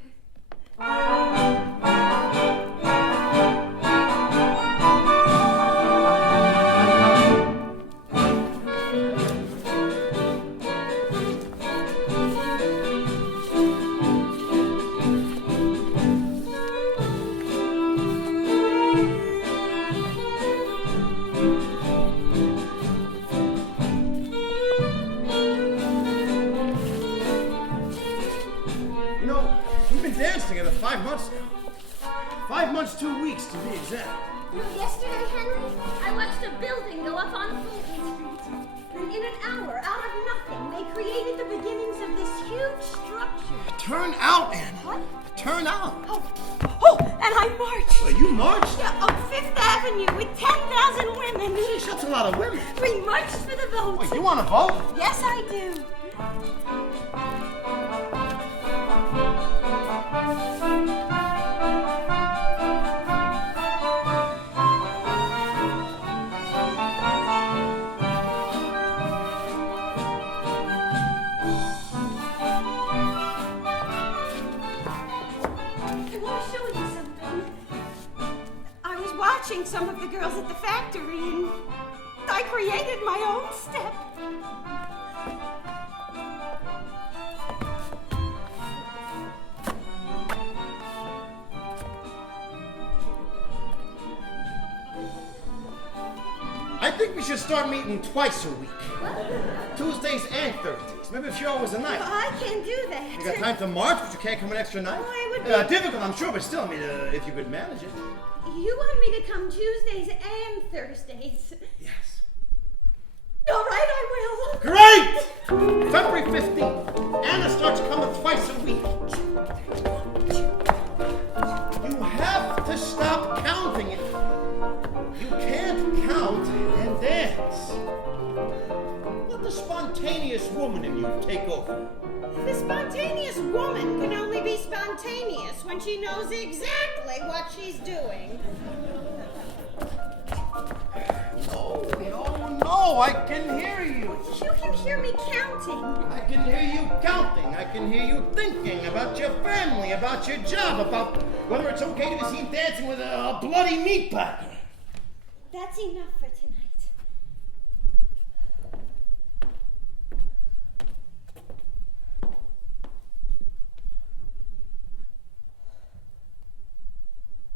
Dancing together 5 months now. 5 months, 2 weeks to be exact. Yesterday, Henry, I watched a building go up on Fulton Street. And in an hour, out of nothing, they created the beginnings of this huge structure. Turn out, Anna. What? Turn out. Oh, and I marched. Well, you marched? Yeah, up Fifth Avenue with 10,000 women. Geez, that's a lot of women. We marched for the vote. Wait, you want to vote? Yes, I do. Watching some of the girls at the factory, and I created my own step. I think we should start meeting twice a week. What? Tuesdays and Thursdays. Maybe a few hours a night. Well, I can do that. You got time to march, but you can't come an extra night? Oh, I would be... difficult, I'm sure, but still, I mean, if you could manage it. You want me to come Tuesdays and Thursdays? Yes. All right, I will. Great! February 15th. Anna starts coming twice a week. You have to stop counting it. You can't count and dance. Let the spontaneous woman in you take over. The spontaneous woman can only be spontaneous when she knows exactly what she's doing. No, I can hear you. You can hear me counting. I can hear you counting. I can hear you thinking about your family, about your job, about whether it's okay to be seen dancing with a bloody meatpacker. That's enough for tonight.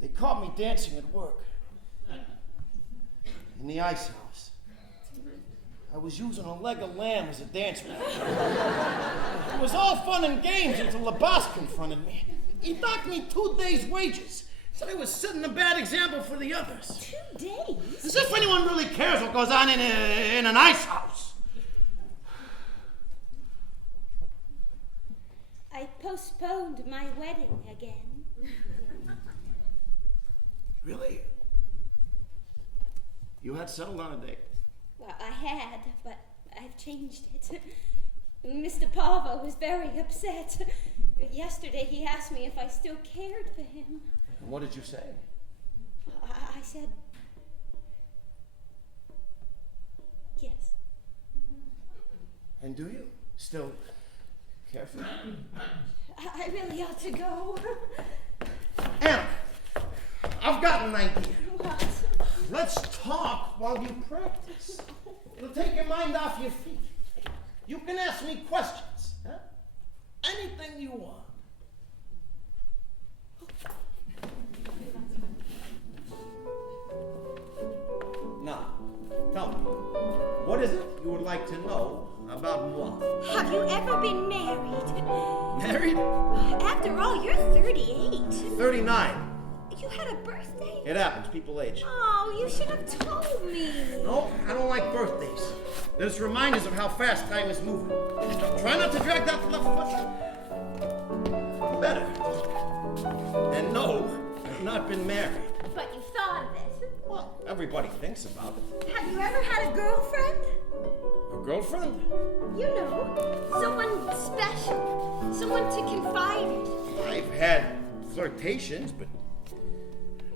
They caught me dancing at work. In the ice house. I was using a leg of lamb as a dance partner. It was all fun and games until the boss confronted me. He docked me 2 days' wages. Said I was setting a bad example for the others. 2 days? As if anyone really cares what goes on in an ice house. I postponed my wedding again. Really? You had settled on a date? Well, I had, but I've changed it. Mr. Pavo was very upset. Yesterday he asked me if I still cared for him. And what did you say? I said, yes. And do you still care for him? I really ought to go. Anna, I've got an idea. What? Let's talk while you practice. It'll take your mind off your feet. You can ask me questions. Huh? Anything you want. Now, tell me, what is it you would like to know about moi? Have you ever been married? Married? After all, you're 38. 39. You had a birthday? It happens, people age. Oh, you should have told me. No, I don't like birthdays. They're just reminders of how fast time is moving. Try not to drag that left foot. Better. And no, I've not been married. But you thought of it. Well, everybody thinks about it. Have you ever had a girlfriend? A girlfriend? You know, someone special. Someone to confide in. I've had flirtations, but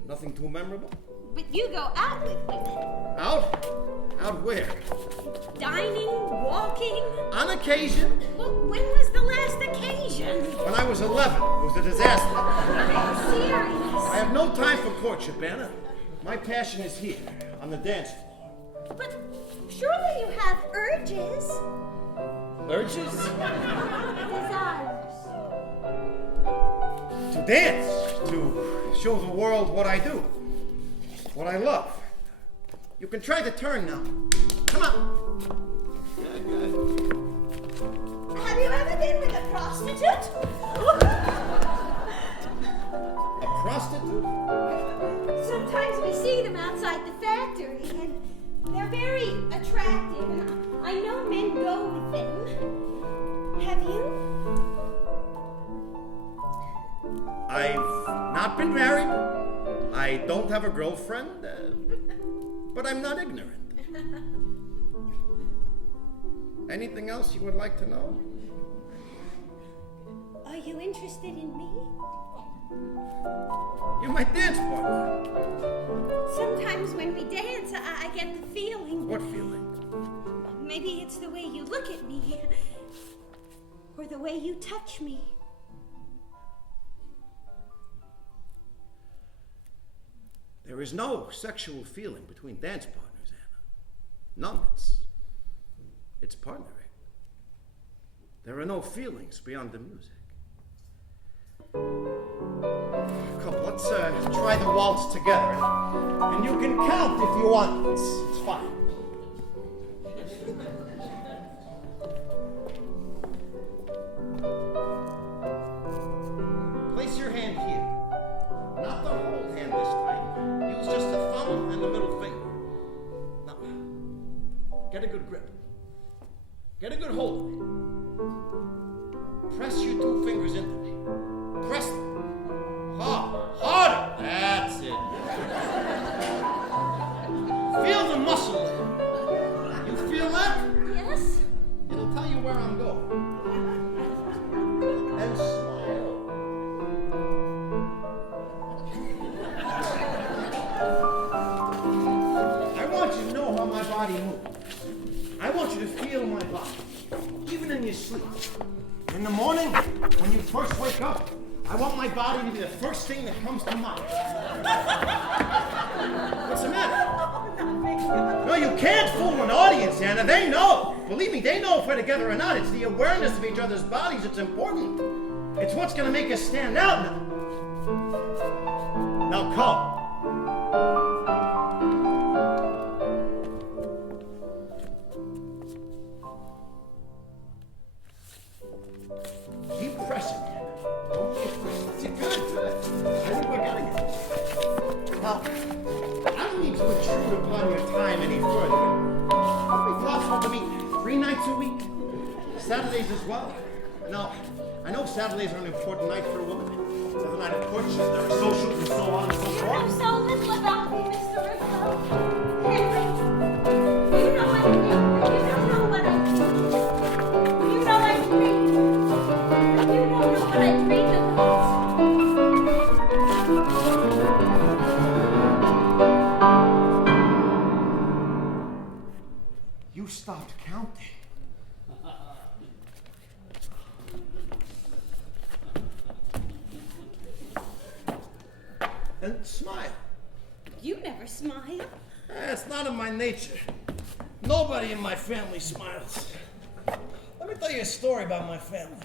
nothing too memorable. But you go out with women. Out? Out where? Dining, walking. On occasion. Well, when was the last occasion? When I was 11. It was a disaster. Are you serious? I have no time for courtship, Anna. My passion is here, on the dance floor. But surely you have urges. Urges? Desires. To dance. To show the world what I do. What I love. You can try the turn now. Come on. Yeah, good. Have you ever been with a prostitute? A prostitute? Sometimes we see them outside the factory, and they're very attractive, and I know men go with them. Have you? I've not been married. I don't have a girlfriend. But I'm not ignorant. Anything else you would like to know? Are you interested in me? You're my dance partner. Sometimes when we dance, I get the feeling. What feeling? Maybe it's the way you look at me, or the way you touch me. There is no sexual feeling between dance partners, Anna. None. It's partnering. There are no feelings beyond the music. Come, let's try the waltz together. And you can count if you want. It's fine. Place your hand here. Not the whole hand this time. Use just the thumb and the middle finger. Now, get a good grip. Get a good hold of me. Press your two fingers into me. Press them. Harder. That's it. Feel the muscle there. You feel that? Yes? It'll tell you where I'm going. And smile. I want you to know how my body moves. I want you to feel my body, even in your sleep. In the morning, when you first wake up, I want my body to be the first thing that comes to mind. What's the matter? No, you can't fool an audience, Anna. They know. Believe me, they know if we're together or not. It's the awareness of each other's bodies that's important. It's what's going to make us stand out now. Now come. Keep pressing, Anna. Don't be afraid. That's it. Good. I think we're getting it. Now, I don't need to intrude upon your time any further. Would it be possible to meet 3 nights a week? Saturdays as well? Now, I know Saturdays are an important night for a woman. It's the night of courtship, there are socials and so on and so You forth. know so little about me, Mr. Russo. Henry, you know what I think. You don't know what I think. You know I dream. But you don't know what I dream about. You stopped counting. And smile. You never smile. It's not in my nature. Nobody in my family smiles. Let me tell you a story about my family.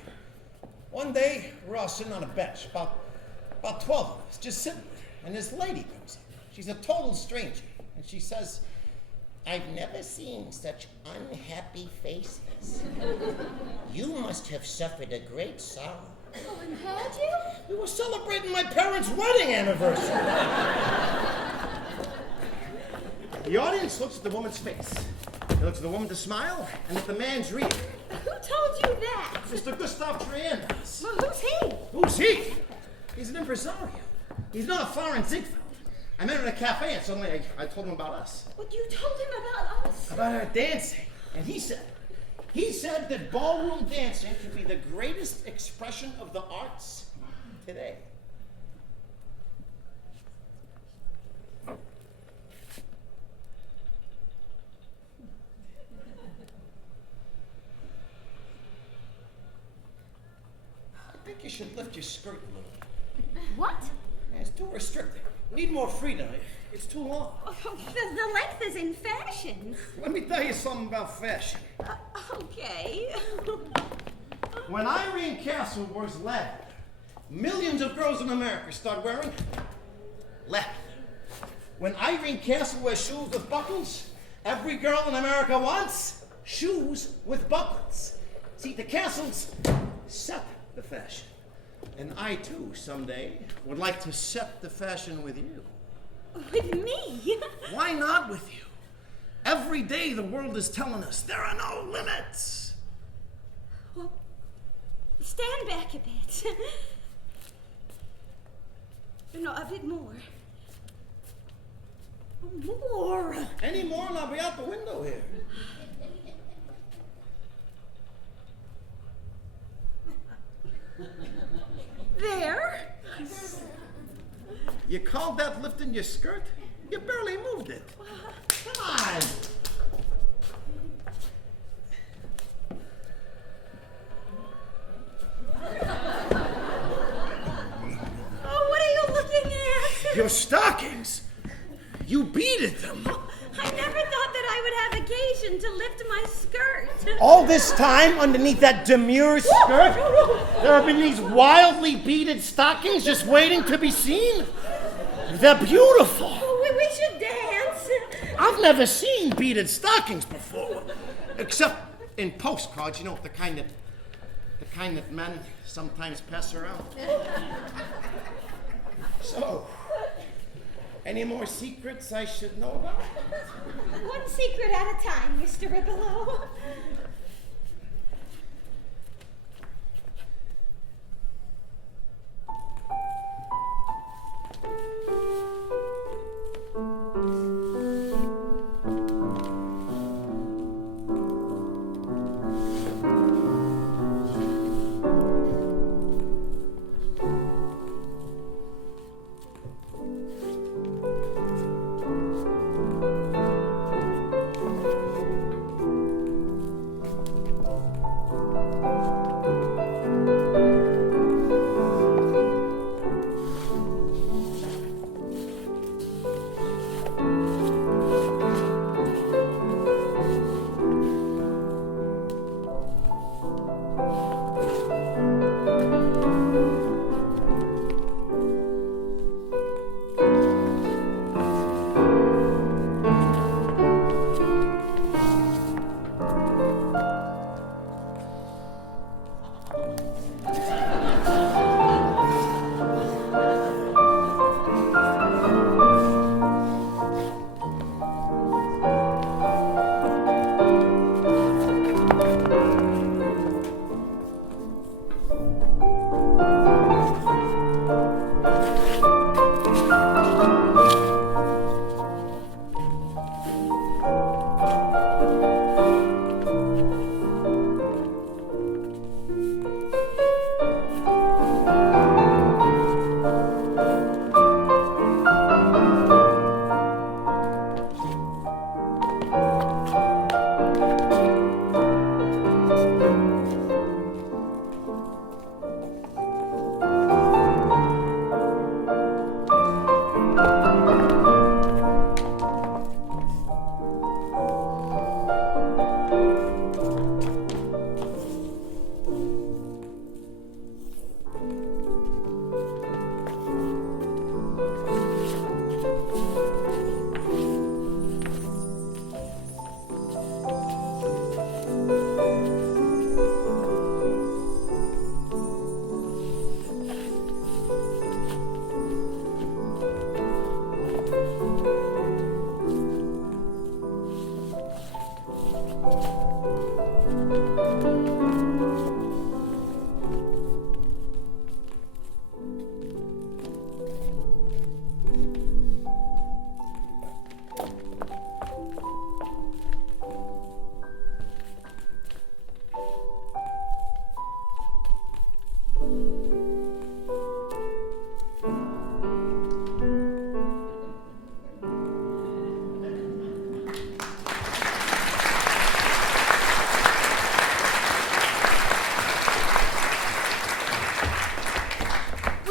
One day, we're all sitting on a bench, about 12 of us, just sitting there, and this lady comes up. She's a total stranger, and she says, "I've never seen such unhappy faces. You must have suffered a great sorrow." Oh, and had you? We were celebrating my parents' wedding anniversary. The audience looks at the woman's face. They look at the woman to smile, and at the man's rear. Who told you that? Mr. Gustav Triandas. Well, who's he? Who's he? He's an impresario. He's not a foreign Ziegfeld. I met him at a cafe, and suddenly I told him about us. What, you told him about us? About our dancing. And he said that ballroom dancing could be the greatest expression of the arts today. should lift your skirt a little. What? It's too restricting. Need more freedom. It's too long. Oh, the length is in fashion. Let me tell you something about fashion. Okay. When Irene Castle wears leather, millions of girls in America start wearing leather. When Irene Castle wears shoes with buckles, every girl in America wants shoes with buckles. See, the Castles set the fashion. And I, too, someday would like to set the fashion with you. With me? Why not with you? Every day the world is telling us there are no limits. Well, stand back a bit. No, a bit more. More. Any more and I'll be out the window here. There? You called that lifting your skirt? You barely moved it. Come on. Oh, what are you looking at? Your stockings. You beaded them. I never thought that I would have occasion to lift my skirt. All this time, underneath that demure skirt, there have been these wildly beaded stockings just waiting to be seen. They're beautiful. Oh, we should dance. I've never seen beaded stockings before, except in postcards. You know, the kind that men sometimes pass around. So, any more secrets I should know about? One secret at a time, Mr. Ribelow.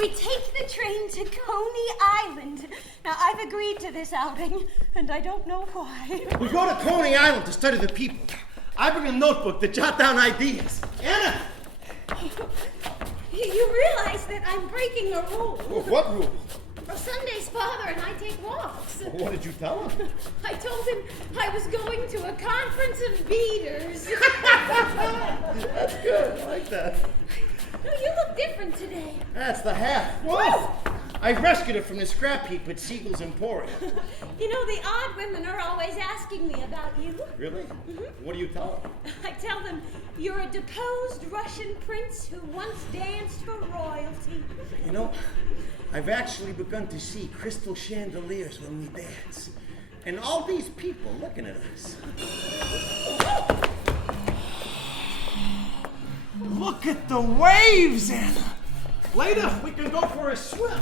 We take the train to Coney Island. Now, I've agreed to this outing, and I don't know why. We go to Coney Island to study the people. I bring a notebook to jot down ideas. Anna! You realize that I'm breaking a rule. What rule? Well, Sunday's father and I take walks. What did you tell him? I told him I was going to a conference of beaters. That's good. I like that. No, you look different today. That's the hat. Whoa! I rescued it from the scrap heap at Siegel's Emporium. You know, the odd women are always asking me about you. Really? Mm-hmm. What do you tell them? I tell them you're a deposed Russian prince who once danced for royalty. You know, I've actually begun to see crystal chandeliers when we dance. And all these people looking at us. Look at the waves, Anna! Later, we can go for a swim.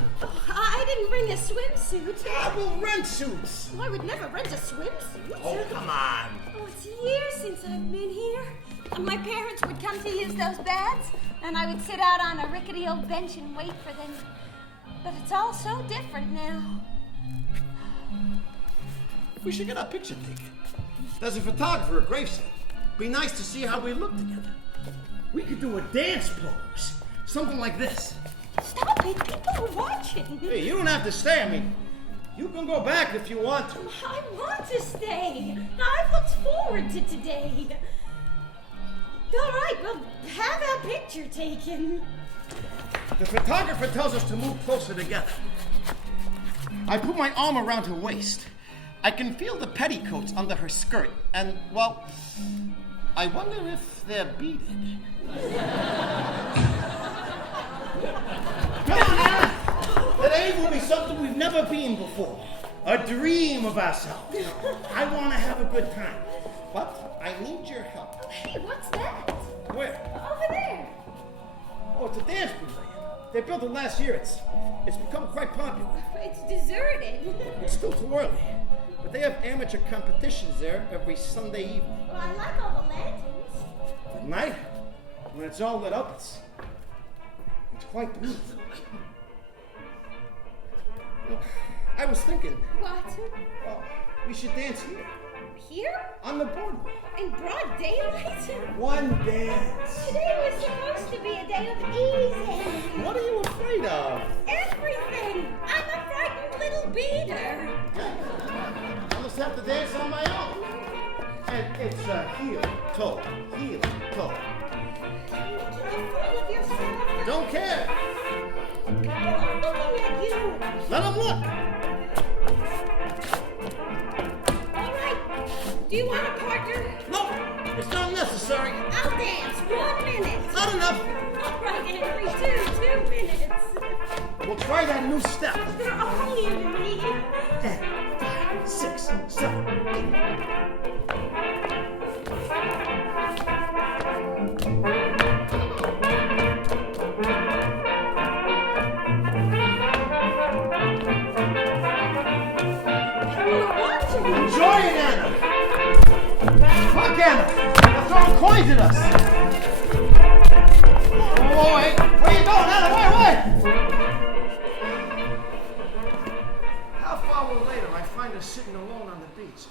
I didn't bring a swimsuit. I will rent suits. Well, I would never rent a swimsuit. Oh, come on. Oh, it's years since I've been here. My parents would come to use those baths, and I would sit out on a rickety old bench and wait for them. But it's all so different now. We should get our picture taken. There's a photographer at Gravesend. Be nice to see how we look together. We could do a dance pose. Something like this. Stop it. People are watching. Hey, you don't have to stay. I mean, you can go back if you want to. I want to stay. I've looked forward to today. All right, well, have our picture taken. The photographer tells us to move closer together. I put my arm around her waist. I can feel the petticoats under her skirt, and, well, I wonder if they're beaded. Come on, Anna! Today will be something we've never been before. A dream of ourselves. I want to have a good time, but I need your help. Hey, what's that? Where? Over there. Oh, it's a dance pavilion. They built it last year. It's become quite popular. It's deserted. It's still too early, but they have amateur competitions there every Sunday evening. Well, I like all the lanterns. At night, when it's all lit up, it's quite beautiful. Well, I was thinking, What? well, we should dance here, Here? on the boardwalk. In broad daylight? One dance. Today was supposed to be a day of easy. What are you afraid of? Everything. I'm a frightened little beater. I'll just have to dance on my own. And it's heel, toe, heel, toe. You're making a fool of yourself. Don't care. People are looking at you. Let them look. All right. Do you want a partner? No, it's not necessary. I'll dance 1 minute. Not enough. All right, Henry. 2 minutes. We'll try that new step. They're all into me. 10, 5, 6, 7, 8. Enjoy it, Anna! Look, Anna! They're throwing coins at us! Oh, wait! Where you going, Anna? Wait! Half hour later, I find her sitting alone on the beach.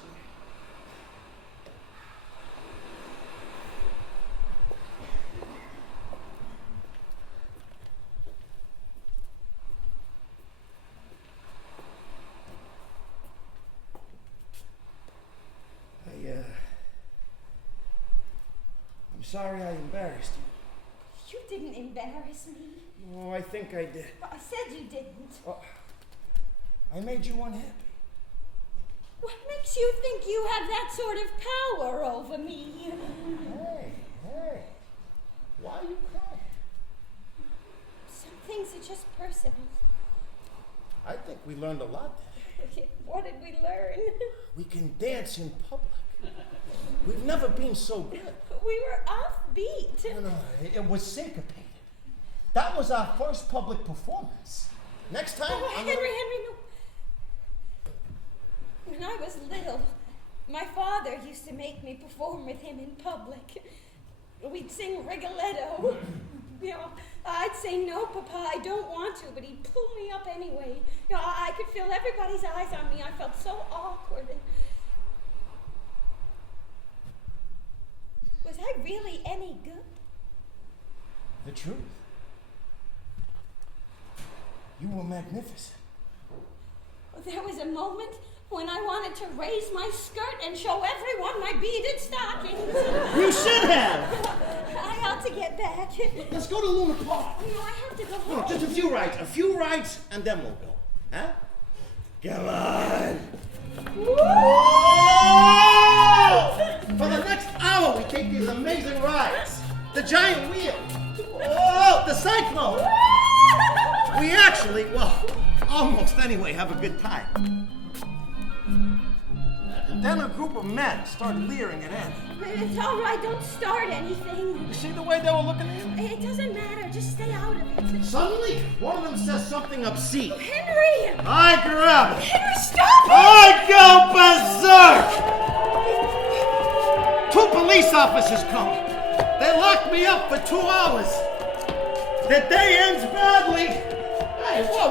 I'm sorry I embarrassed you. You didn't embarrass me. Oh, I think I did. I said you didn't. Oh, I made you unhappy. What makes you think you have that sort of power over me? Hey. Why are you crying? Some things are just personal. I think we learned a lot today. What did we learn? We can dance in public. We've never been so good. We were offbeat. No, it was syncopated. That was our first public performance. Next time, Oh, I'm Henry, no. When I was little, my father used to make me perform with him in public. We'd sing Rigoletto. I'd say, no, Papa, I don't want to, but he'd pull me up anyway. I could feel everybody's eyes on me. I felt so awkward. Was I really any good? The truth. You were magnificent. There was a moment when I wanted to raise my skirt and show everyone my beaded stockings. You should have! I ought to get back. Let's go to Luna Park. No, I have to go home. No, just a few rides, and then we'll go. Huh? Come on! Whoa! For the next hour, we take these amazing rides. The giant wheel. Oh, the cyclone. We actually, almost anyway, have a good time. And then a group of men started leering at Annie. It's all right, don't start anything. You see the way they were looking at you? It doesn't matter, just stay out of it. Suddenly, one of them says something obscene. Henry! I grab it. Henry, stop it! I go berserk! 2 police officers come. They locked me up for 2 hours. The day ends badly. Hey, whoa,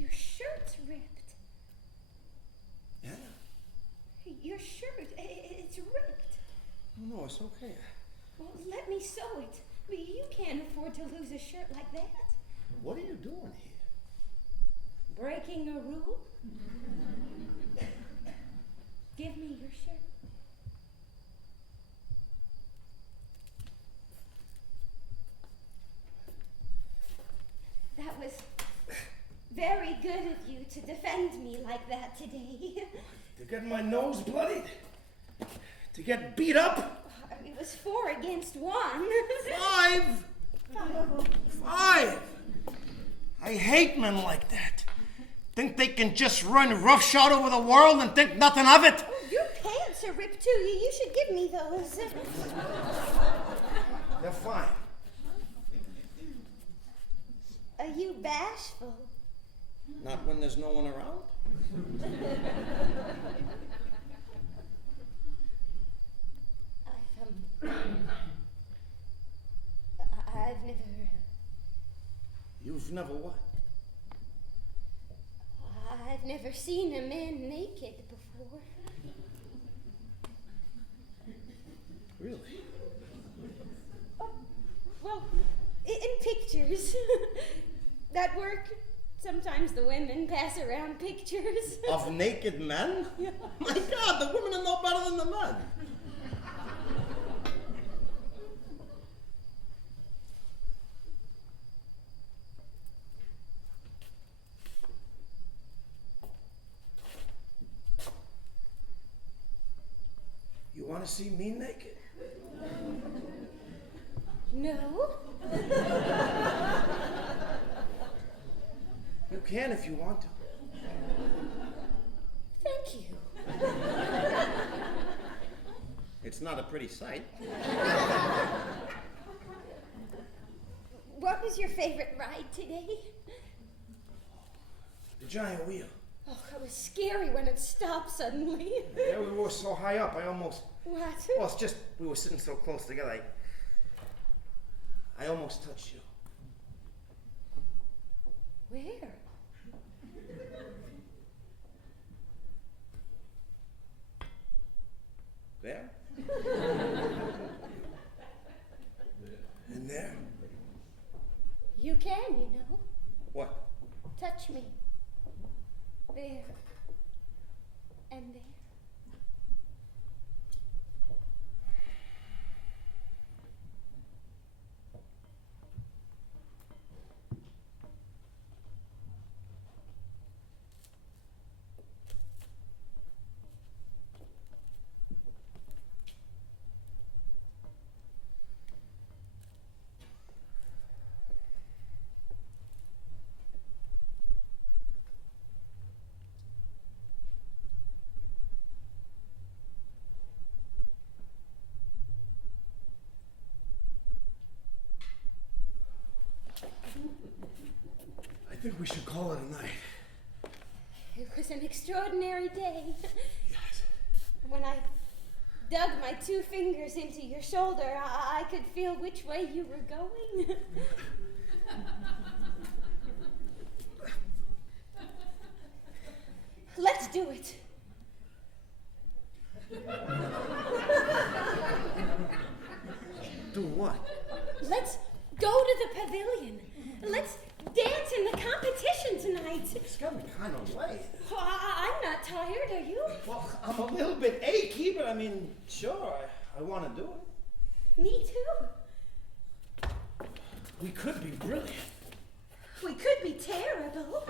Your shirt's ripped. Yeah? Your shirt, it's ripped. Oh, no, it's okay. Well, let me sew it. But you can't afford to lose a shirt like that. What are you doing here? Breaking a rule? Give me your shirt. That was very good of you to defend me like that today. To get my nose bloodied? To get beat up? It was 4 against 1. 5! 5! I hate men like that. Think they can just run roughshod over the world and think nothing of it? Oh, your pants are ripped too. You should give me those. They're fine. Are you bashful? Not when there's no one around? I've never... You've never what? I've never seen a man naked before. Really? Well, in pictures. At work, sometimes the women pass around pictures. Of naked men? Yeah. My God, the women are no better than the men. You want to see me naked? No. You can if you want to. Thank you. It's not a pretty sight. What was your favorite ride today? The giant wheel. Oh, it was scary when it stopped suddenly. Yeah, we were so high up, I almost... What? Well, it's just, we were sitting so close together, I almost touched you. Where? There? And there? You can, you know. What? Touch me. There. And there. think we should call it a night. It was an extraordinary day. Yes. When I dug my 2 fingers into your shoulder, I could feel which way you were going. Let's do it. Do what? Let's go to the pavilion. Let's dance in the competition tonight. It's getting kind of late. Oh, I'm not tired, are you? Well, I'm a little bit achy, but I mean, sure, I want to do it. Me too. We could be brilliant. We could be terrible.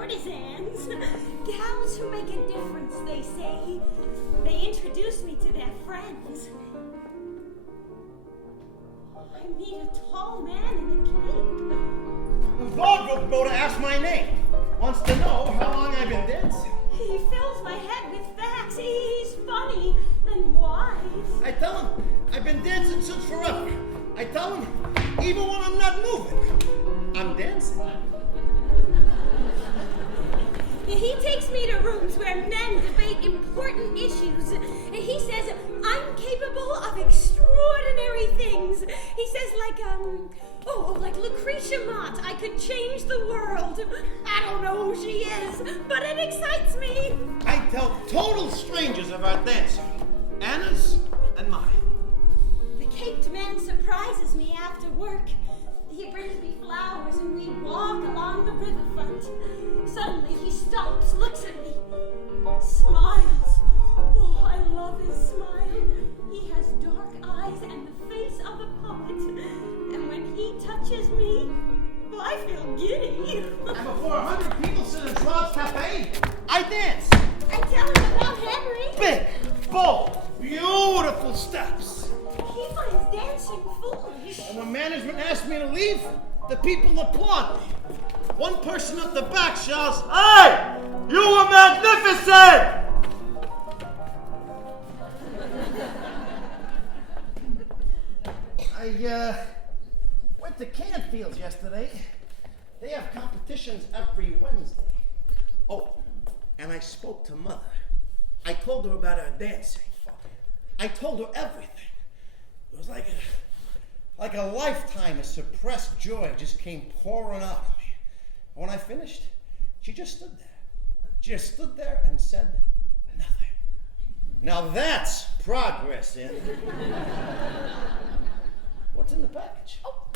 courtesans. Gals who make a difference, they say. They introduce me to their friends. I meet a tall man in a cape. The vaudeville promoter asked my name. Wants to know how long I've been dancing. He fills my head with facts. He's funny and wise. I tell him I've been dancing since forever. I tell him even when I'm not moving, I'm dancing. He takes me to rooms where men debate important issues. He says I'm capable of extraordinary things. He says like Lucretia Mott, I could change the world. I don't know who she is, but it excites me. I tell total strangers of our dancing, Anna's and mine. The caped man surprises me after work. He brings me flowers and we walk along the riverfront. Suddenly he stops, looks at me, smiles. Oh, I love his smile. He has dark eyes and the face of a poet. And when he touches me, well, I feel giddy. And before 100 people sit in Schwab's Cafe, I dance. I tell him about Henry. Big, bold, beautiful steps. He finds dancing foolish. And when management asks me to leave, the people applaud me. One person at the back shouts, "Hey, you were magnificent!" I went to Canfield's yesterday. They have competitions every Wednesday. Oh, and I spoke to Mother. I told her about our dancing. I told her everything. It was like a lifetime of suppressed joy just came pouring out of me. And when I finished, she just stood there. Just stood there and said nothing. Now that's progress, Anna. What's in the package? Oh,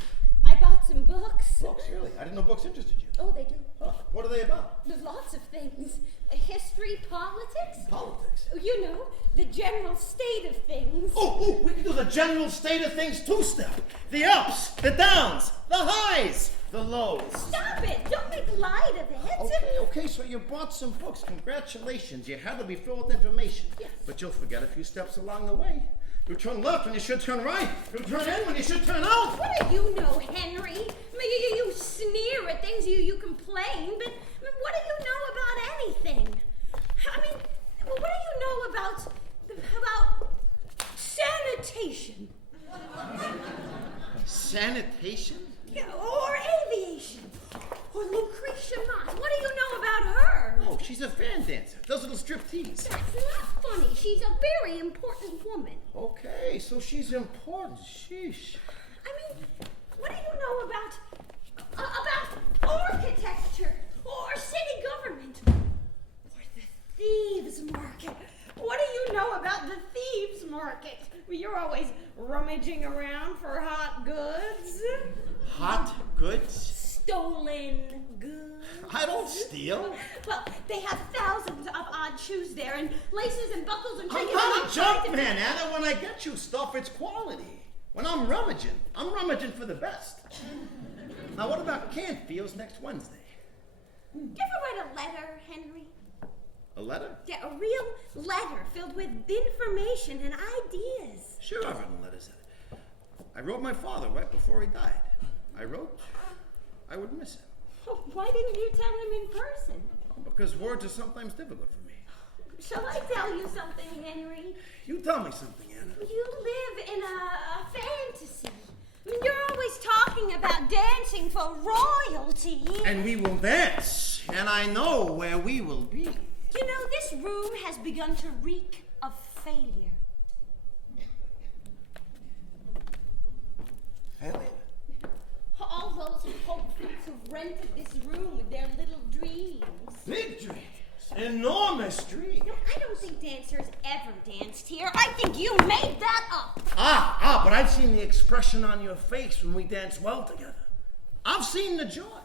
I bought some books. Books, really? I didn't know books interested you. Oh, they do. Huh. What are they about? There's lots of things. History, politics. Politics. You know, the general state of things. Oh, we can do the general state of things two-step. The ups, the downs, the highs, the lows. Stop it! Don't make light of it. Okay, so you bought some books. Congratulations. You had to be filled with information. Yes. But you'll forget a few steps along the way. You turn left when you should turn right. You turn in when you should turn out. What do you know, Henry? I mean, you sneer at things, you complain, but I mean, what do you know about anything? I mean, what do you know about sanitation? Sanitation? Yeah, or aviation? Or Lucretia Mott. What do you know about her? Oh, she's a fan dancer. Does little striptease. That's not funny. She's a very important woman. Okay, so she's important. Sheesh. I mean, what do you know about architecture or city government or the thieves market? What do you know about the thieves market? Well, you're always rummaging around for hot goods. Hot goods? Stolen goods. I don't steal. Well, they have thousands of odd shoes there, and laces and buckles and I'm trinkets. not a junk man, Anna. When I get you stuff, it's quality. When I'm rummaging for the best. Now, what about Canfield's next Wednesday? You ever write a letter, Henry? A letter? Yeah, a real letter filled with information and ideas. Sure, I've written letters. I wrote my father right before he died. I wrote I would miss him. Oh, why didn't you tell him in person? Because words are sometimes difficult for me. Shall I tell you something, Henry? You tell me something, Anna. You live in a fantasy. I mean, you're always talking about dancing for royalty. And we will dance, and I know where we will be. You know, this room has begun to reek of failure. Failure? All those hopefuls who've rented this room with their little dreams. Big dreams. Enormous dreams. No, I don't think dancers ever danced here. I think you made that up. But I've seen the expression on your face when we dance well together. I've seen the joy.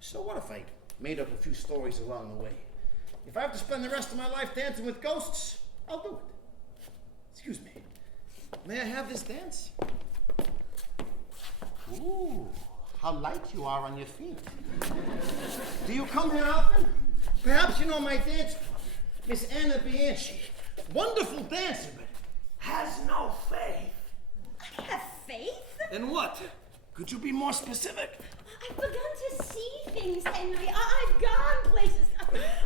So what if I made up a few stories along the way? If I have to spend the rest of my life dancing with ghosts, I'll do it. Excuse me. May I have this dance? Ooh. how light you are on your feet. Do you come here often? Perhaps you know my dance partner, Miss Anna Bianchi. Wonderful dancer, but has no faith. I have faith. In what? Could you be more specific? I've begun to see things, Henry. I've gone places.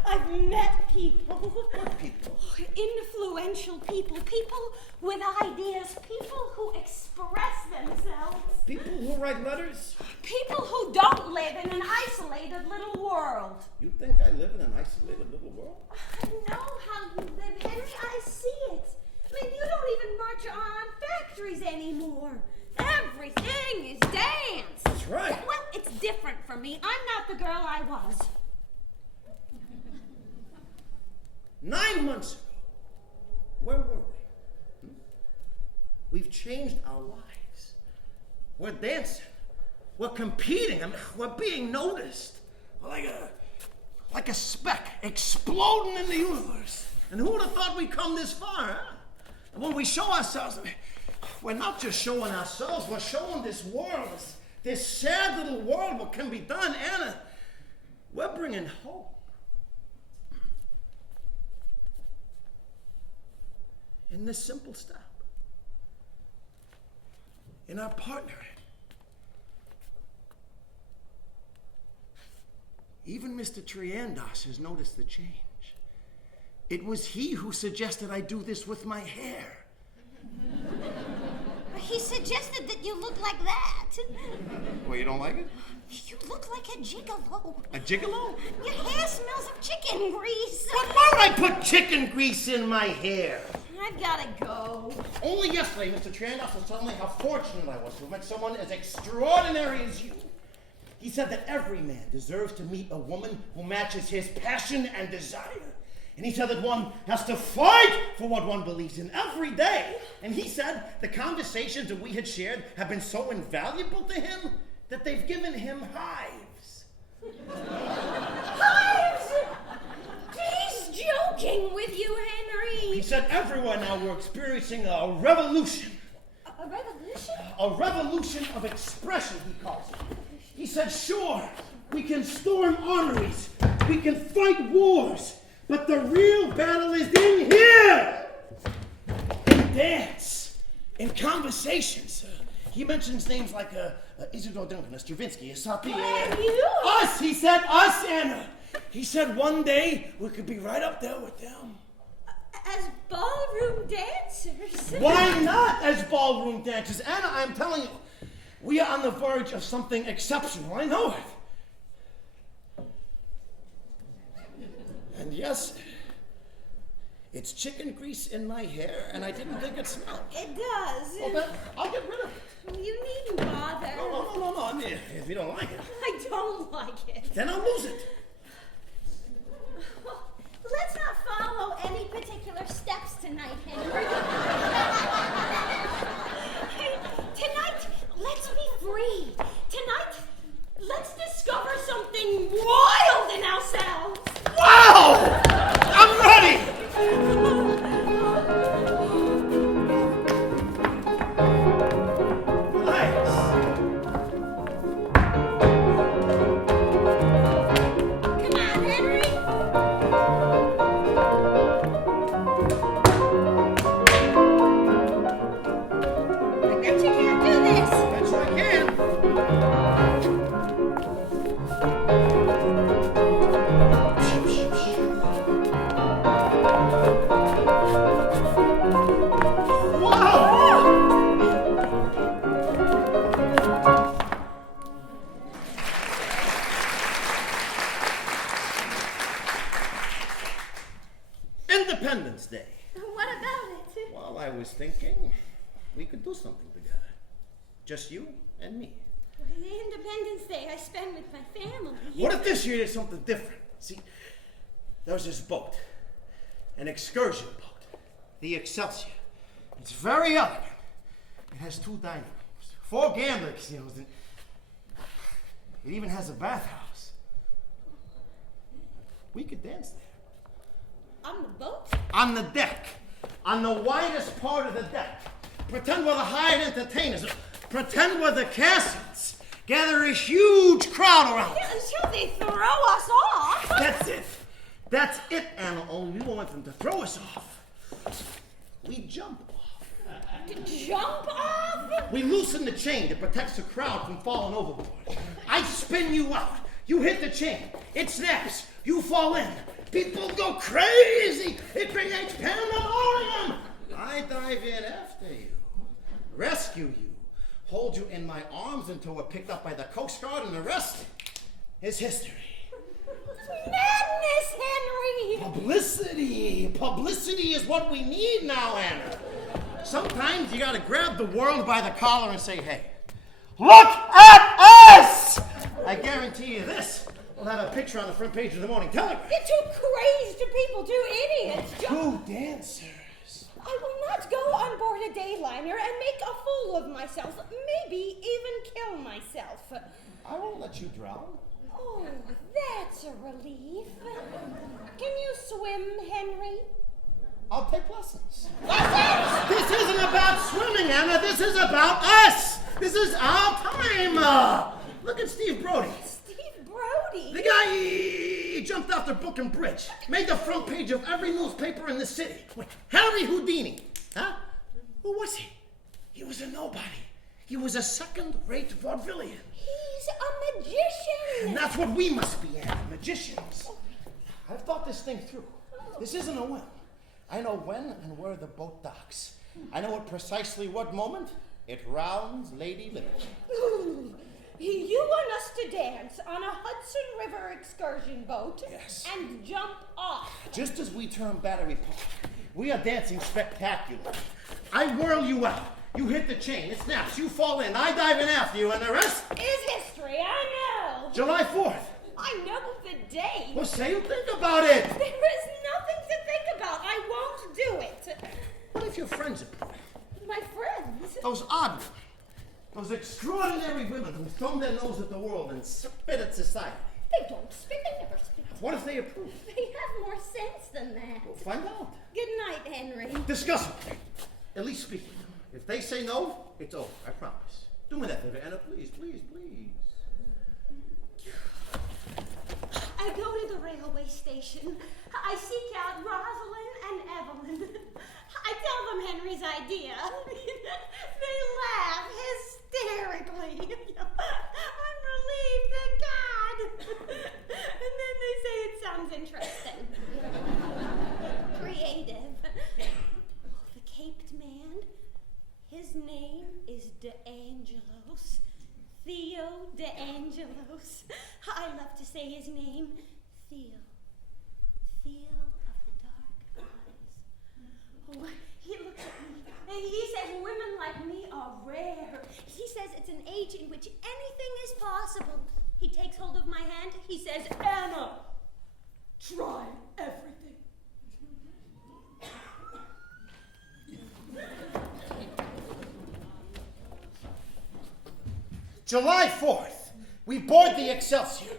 I've met people. What people? Influential people. People with ideas. People who express themselves. People who write letters? People who don't live in an isolated little world. You think I live in an isolated little world? I know how you live, Henry. I see it. I mean, you don't even march on factories anymore. Everything is dance. That's right. Well, it's different for me. I'm not the girl I was. 9 months ago, where were we? We've changed our lives. We're dancing. We're competing. I mean, we're being noticed. Like a speck exploding in the universe. And who would have thought we'd come this far, huh? And when we show ourselves, I mean, we're not just showing ourselves, we're showing this world, this sad little world what can be done. Anna, we're bringing hope. In this simple step. In our partnering. Even Mr. Triandos has noticed the change. It was he who suggested I do this with my hair. He suggested that you look like that. Well, you don't like it? You look like a gigolo. A gigolo? Your hair smells of chicken grease. Why would I put chicken grease in my hair? I've gotta go. Only yesterday, Mr. Triandos was telling me how fortunate I was to have met someone as extraordinary as you. He said that every man deserves to meet a woman who matches his passion and desire. And he said that one has to fight for what one believes in every day. And he said the conversations that we had shared have been so invaluable to him that they've given him hives. Hives? He's joking with you, Henry. He said everywhere now we're experiencing a revolution. A revolution? A revolution of expression, he calls it. He said, sure, we can storm armories, we can fight wars, but the real battle is in here! In dance, in conversations. He mentions names like Isidore Duncan, Stravinsky, Satie. You? Us, he said, us, Anna. He said one day we could be right up there with them. As ballroom dancers? Why not as ballroom dancers? Anna, I'm telling you, we are on the verge of something exceptional. I know it. And yes, it's chicken grease in my hair, and I didn't think it smelled. It does. Well, then I'll get rid of it. You needn't bother. No. I mean, if you don't like it, I don't like it. then I'll lose it. Let's not follow any particular steps tonight, Henry. Hey, tonight, let's be free. Tonight, let's discover something wild in ourselves. Wow! I'm ready! Come on, Henry. I bet you can't do this. Bet you I can. Independence Day. What about it? Well, I was thinking we could do something together. Just you and me. The Independence Day I spend with my family. What if this year did something different? See, there's this boat, an excursion boat, the Excelsior. It's very elegant. It has 2 dining rooms, 4 gambling casinos, and it even has a bathhouse. We could dance there. On the boat? On the deck. On the widest part of the deck. Pretend we're the hired entertainers. Pretend we're the castles. gather a huge crowd around Yeah, us. until they throw us off. That's it. That's it, Anna. Only we won't want them to throw us off. We jump off. Jump off? We loosen the chain that protects the crowd from falling overboard. I spin you out. You hit the chain. It snaps. You fall in. People go crazy. It creates pandemonium. I dive in after you, rescue you, hold you in my arms until we're picked up by the Coast Guard, and the rest is history. Madness, Henry! Publicity. Publicity is what we need now, Anna. Sometimes you gotta grab the world by the collar and say, hey, look at us! I guarantee you this. We'll have a picture on the front page of the Morning Telegraph. You're too crazed people, too idiots. Two dancers. I will not go on board a dayliner and make a fool of myself, maybe even kill myself. I won't let you drown. Oh, that's a relief. Can you swim, Henry? I'll take lessons. Lessons? This isn't about swimming, Anna. This is about us. This is our time. Look at Steve Brody. Steve Brody? The guy, he jumped off the Brooklyn Bridge, made the front page of every newspaper in the city. Wait, Harry Houdini. Huh? Who was he? He was a nobody. He was a second-rate vaudevillian. He's a magician. And that's what we must be, Anna, magicians. I've thought this thing through. This isn't a whim. I know when and where the boat docks. I know at precisely what moment it rounds Lady Liberty. You want us to dance on a Hudson River excursion boat? Yes. And jump off? Just as we turn Battery Park, we are dancing spectacularly. I whirl you out. You hit the chain. It snaps. You fall in. I dive in after you, and the rest Is history, I know. July 4th. I know the date. Well, say you think about it. There is nothing to think about. I won't do it. What if your friends approve? My friends. Those odd women. Those extraordinary women who thumb their nose at the world and spit at society. They don't spit. They never spit. What if they approve? They have more sense than that. We'll find out. Good night, Henry. Discuss it. At least speak with them. If they say no, it's over. I promise. Do me that favor, Anna. Please, please, please. I go to the railway station. I seek out Rosalind and Evelyn. I tell them Henry's idea. They laugh hysterically. I'm relieved, thank God. And then they say it sounds interesting. Creative. The caped man, his name is DeAngelos. Theo DeAngelos. I love to say his name, Theo. Theo of the dark eyes. Oh, he looks at me and he says women like me are rare. He says it's an age in which anything is possible. He takes hold of my hand. He says, Anna, try everything. July 4th, we board the Excelsior.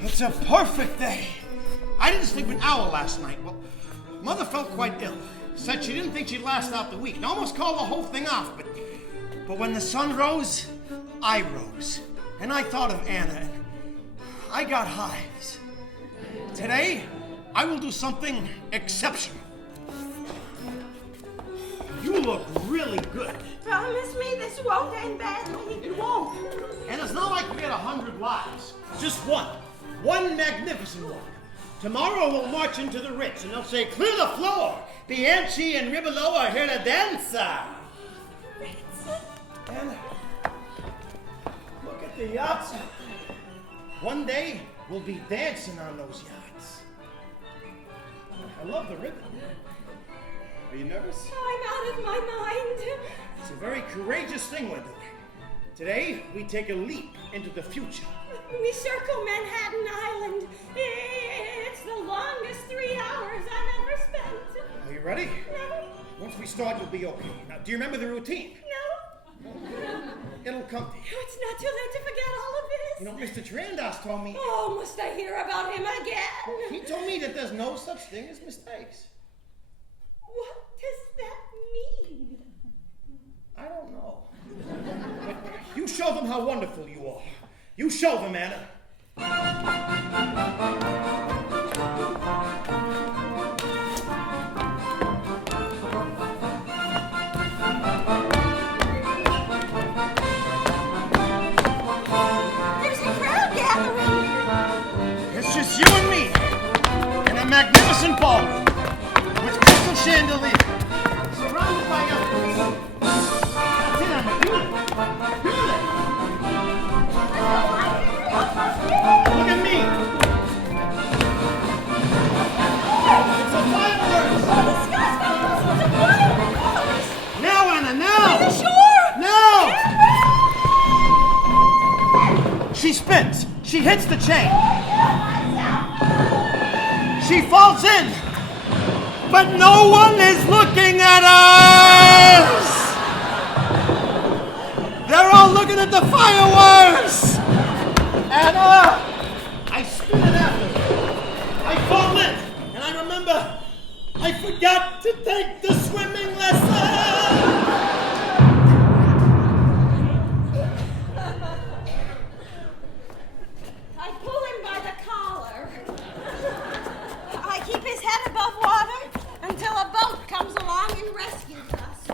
It's a perfect day. I didn't sleep an hour last night. Well, Mother felt quite ill. Said she didn't think she'd last out the week. And almost called the whole thing off. But when the sun rose, I rose. And I thought of Anna. And I got hives. Today, I will do something exceptional. You look really good. Promise me this won't end badly. It won't. And it's not like we get 100 lives. Just one. One magnificent one. Tomorrow we'll march into the Ritz and they'll say, clear the floor. Bianchi and Ribolo are here to dance. And look at the yachts. One day we'll be dancing on those yachts. I love the ribbon. Are you nervous? I'm out of my mind. It's a very courageous thing we're doing. Today, we take a leap into the future. We circle Manhattan Island. It's the longest 3 hours I've ever spent. Are you ready? No. Once we start, you'll be okay. Now, do you remember the routine? No. It'll come to you. It's not too late to forget all of this. You know, Mr. Trandos told me... Oh, must I hear about him again? He told me that there's no such thing as mistakes. What does that mean? I don't know. them how wonderful you are. You show them, Anna. There's a crowd gathering. It's just you and me in a magnificent ballroom with crystal chandelier, surrounded by others. That's it, Anna. Do it. Look at me. It's a fireworks. The sky's got thousands of fireworks. Now, Anna, now. Are you sure? Now. She spins. She hits the chain. She falls in. But no one is looking at us. They're all looking at the fireworks. Anna, I spin it after. I fall in, and I remember I forgot to take the swimming lesson. I pull him by the collar. I keep his head above water until a boat comes along and rescues us.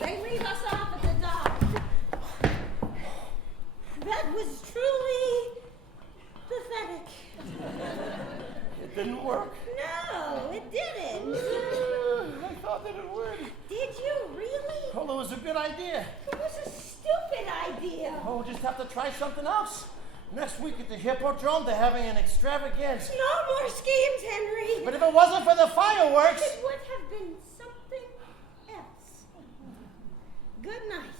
They leave us off at the dock. That was truly pathetic. It didn't work. No, it didn't. I thought that it would. Did you really? Well, it was a good idea. It was a stupid idea. Oh, we'll just have to try something else. Next week at the Hippodrome, they're having an extravaganza. No more schemes, Henry. But if it wasn't for the fireworks... It would have been something else. Good night.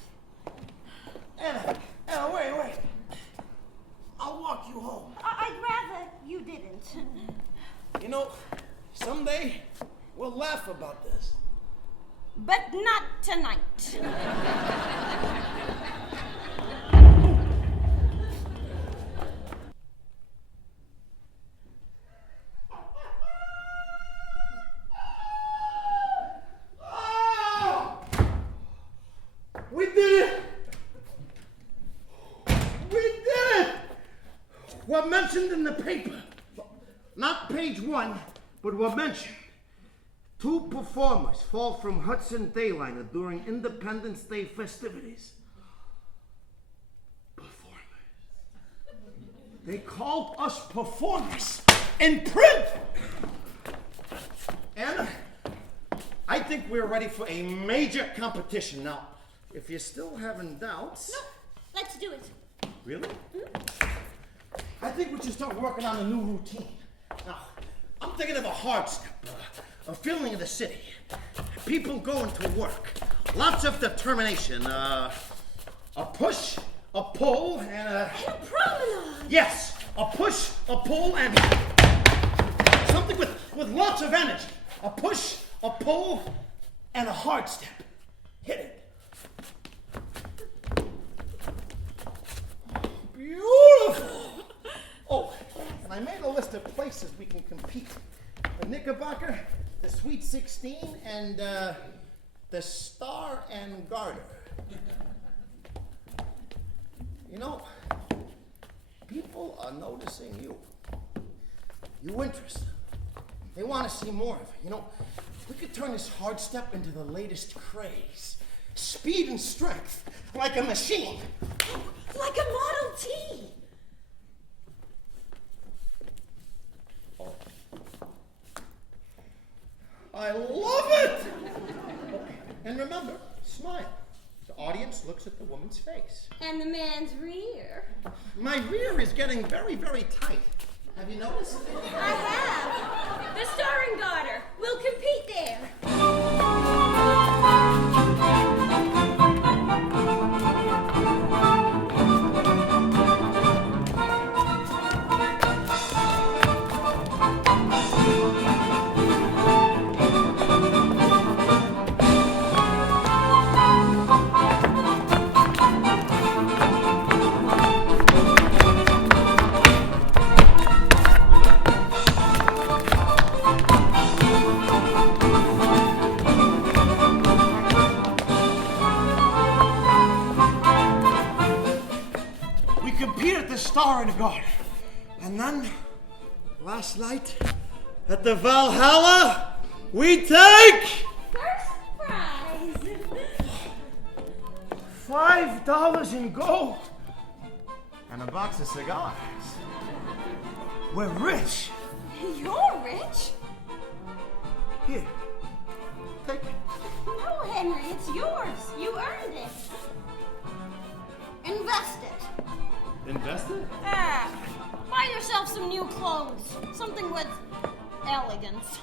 Anna, wait. I'll walk you home. I'd rather you didn't. You know, someday we'll laugh about this. But not tonight. We did it! We did it! We're mentioned in the paper. Not page 1, but we're mentioned. 2 performers fall from Hudson Dayliner during Independence Day festivities. Performers. They called us performers in print! Anna, I think we're ready for a major competition now. If you're still having doubts... No, let's do it. Really? I think we should start working on a new routine. Now, I'm thinking of a hard step, a feeling of the city. People going to work. Lots of determination. A push, a pull, and a... And a promenade. Yes, a push, a pull, and... something with lots of energy. A push, a pull, and a hard step. Hit it. Beautiful! Oh, and I made a list of places we can compete. The Knickerbocker, the Sweet 16, and the Star and Garter. You know, people are noticing you. You interest them. They want to see more of it. You know, we could turn this hard step into the latest craze. Speed and strength, like a machine. Like a Model T. Oh. I love it! And remember, smile. The audience looks at the woman's face. And the man's rear. My rear is getting very, very tight. Have you noticed? I have. The Star and Garter. We'll compete there. the star in the garden. And then, last night, at the Valhalla, we take First prize. $5 in gold and a box of cigars. We're rich. You're rich? Here, take it. No, Henry, it's yours. You earned it. Invest it. Invest it? Buy yourself some new clothes. Something with elegance.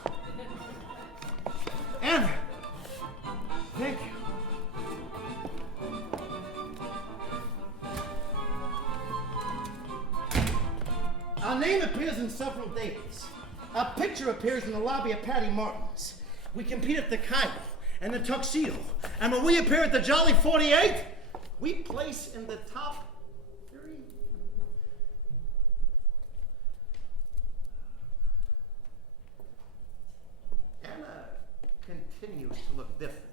Anna, thank you. Our name appears in several dailies. Our picture appears in the lobby of Patty Martin's. We compete at the Cairo and the Tuxedo. And when we appear at the Jolly 48, we place in the top 3. Anna continues to look different.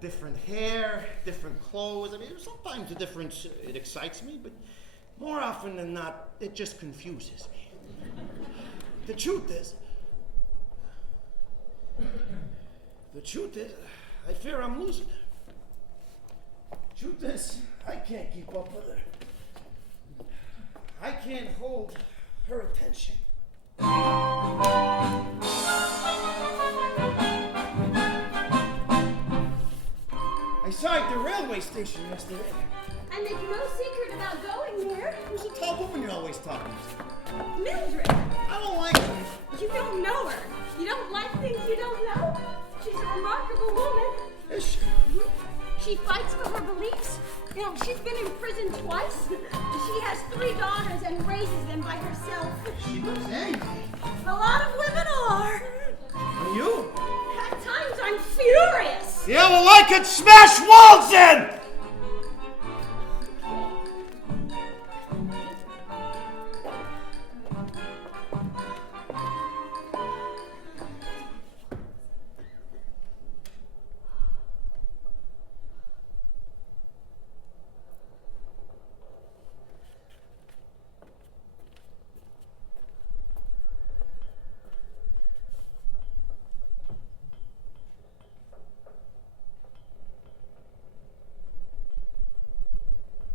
Different hair, different clothes. I mean, sometimes the difference, it excites me, but more often than not, it just confuses me. The truth is, I fear I'm losing her. Truth is, I can't keep up with her. I can't hold her attention. I saw her at the railway station yesterday. I make no secret about going there. Who's the tall woman you're always talking to? Mildred. I don't like her. You don't know her. You don't like things you don't know. She's a remarkable woman. Is she? She fights for her beliefs. You know, she's been in prison twice. She has 3 daughters and raises them by herself. She looks angry. A lot of women are. Are you? At times I'm furious. Yeah, well, I could smash walls in!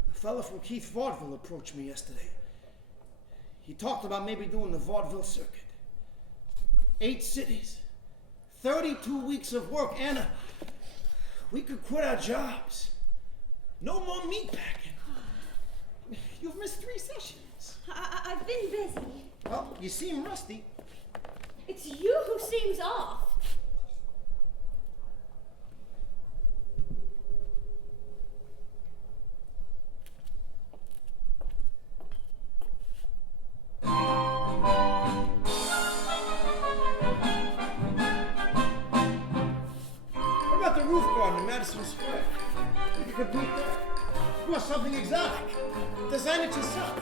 A fella from Keith Vaudeville approached me yesterday. He talked about maybe doing the vaudeville circuit. 8 cities, 32 weeks of work, Anna. We could quit our jobs. No more meatpacking. You've missed 3 sessions. I've been busy. Well, you seem rusty. It's you who seems off. What about the roof garden in Madison Square? You could compete there. You want something exotic. Design it yourself.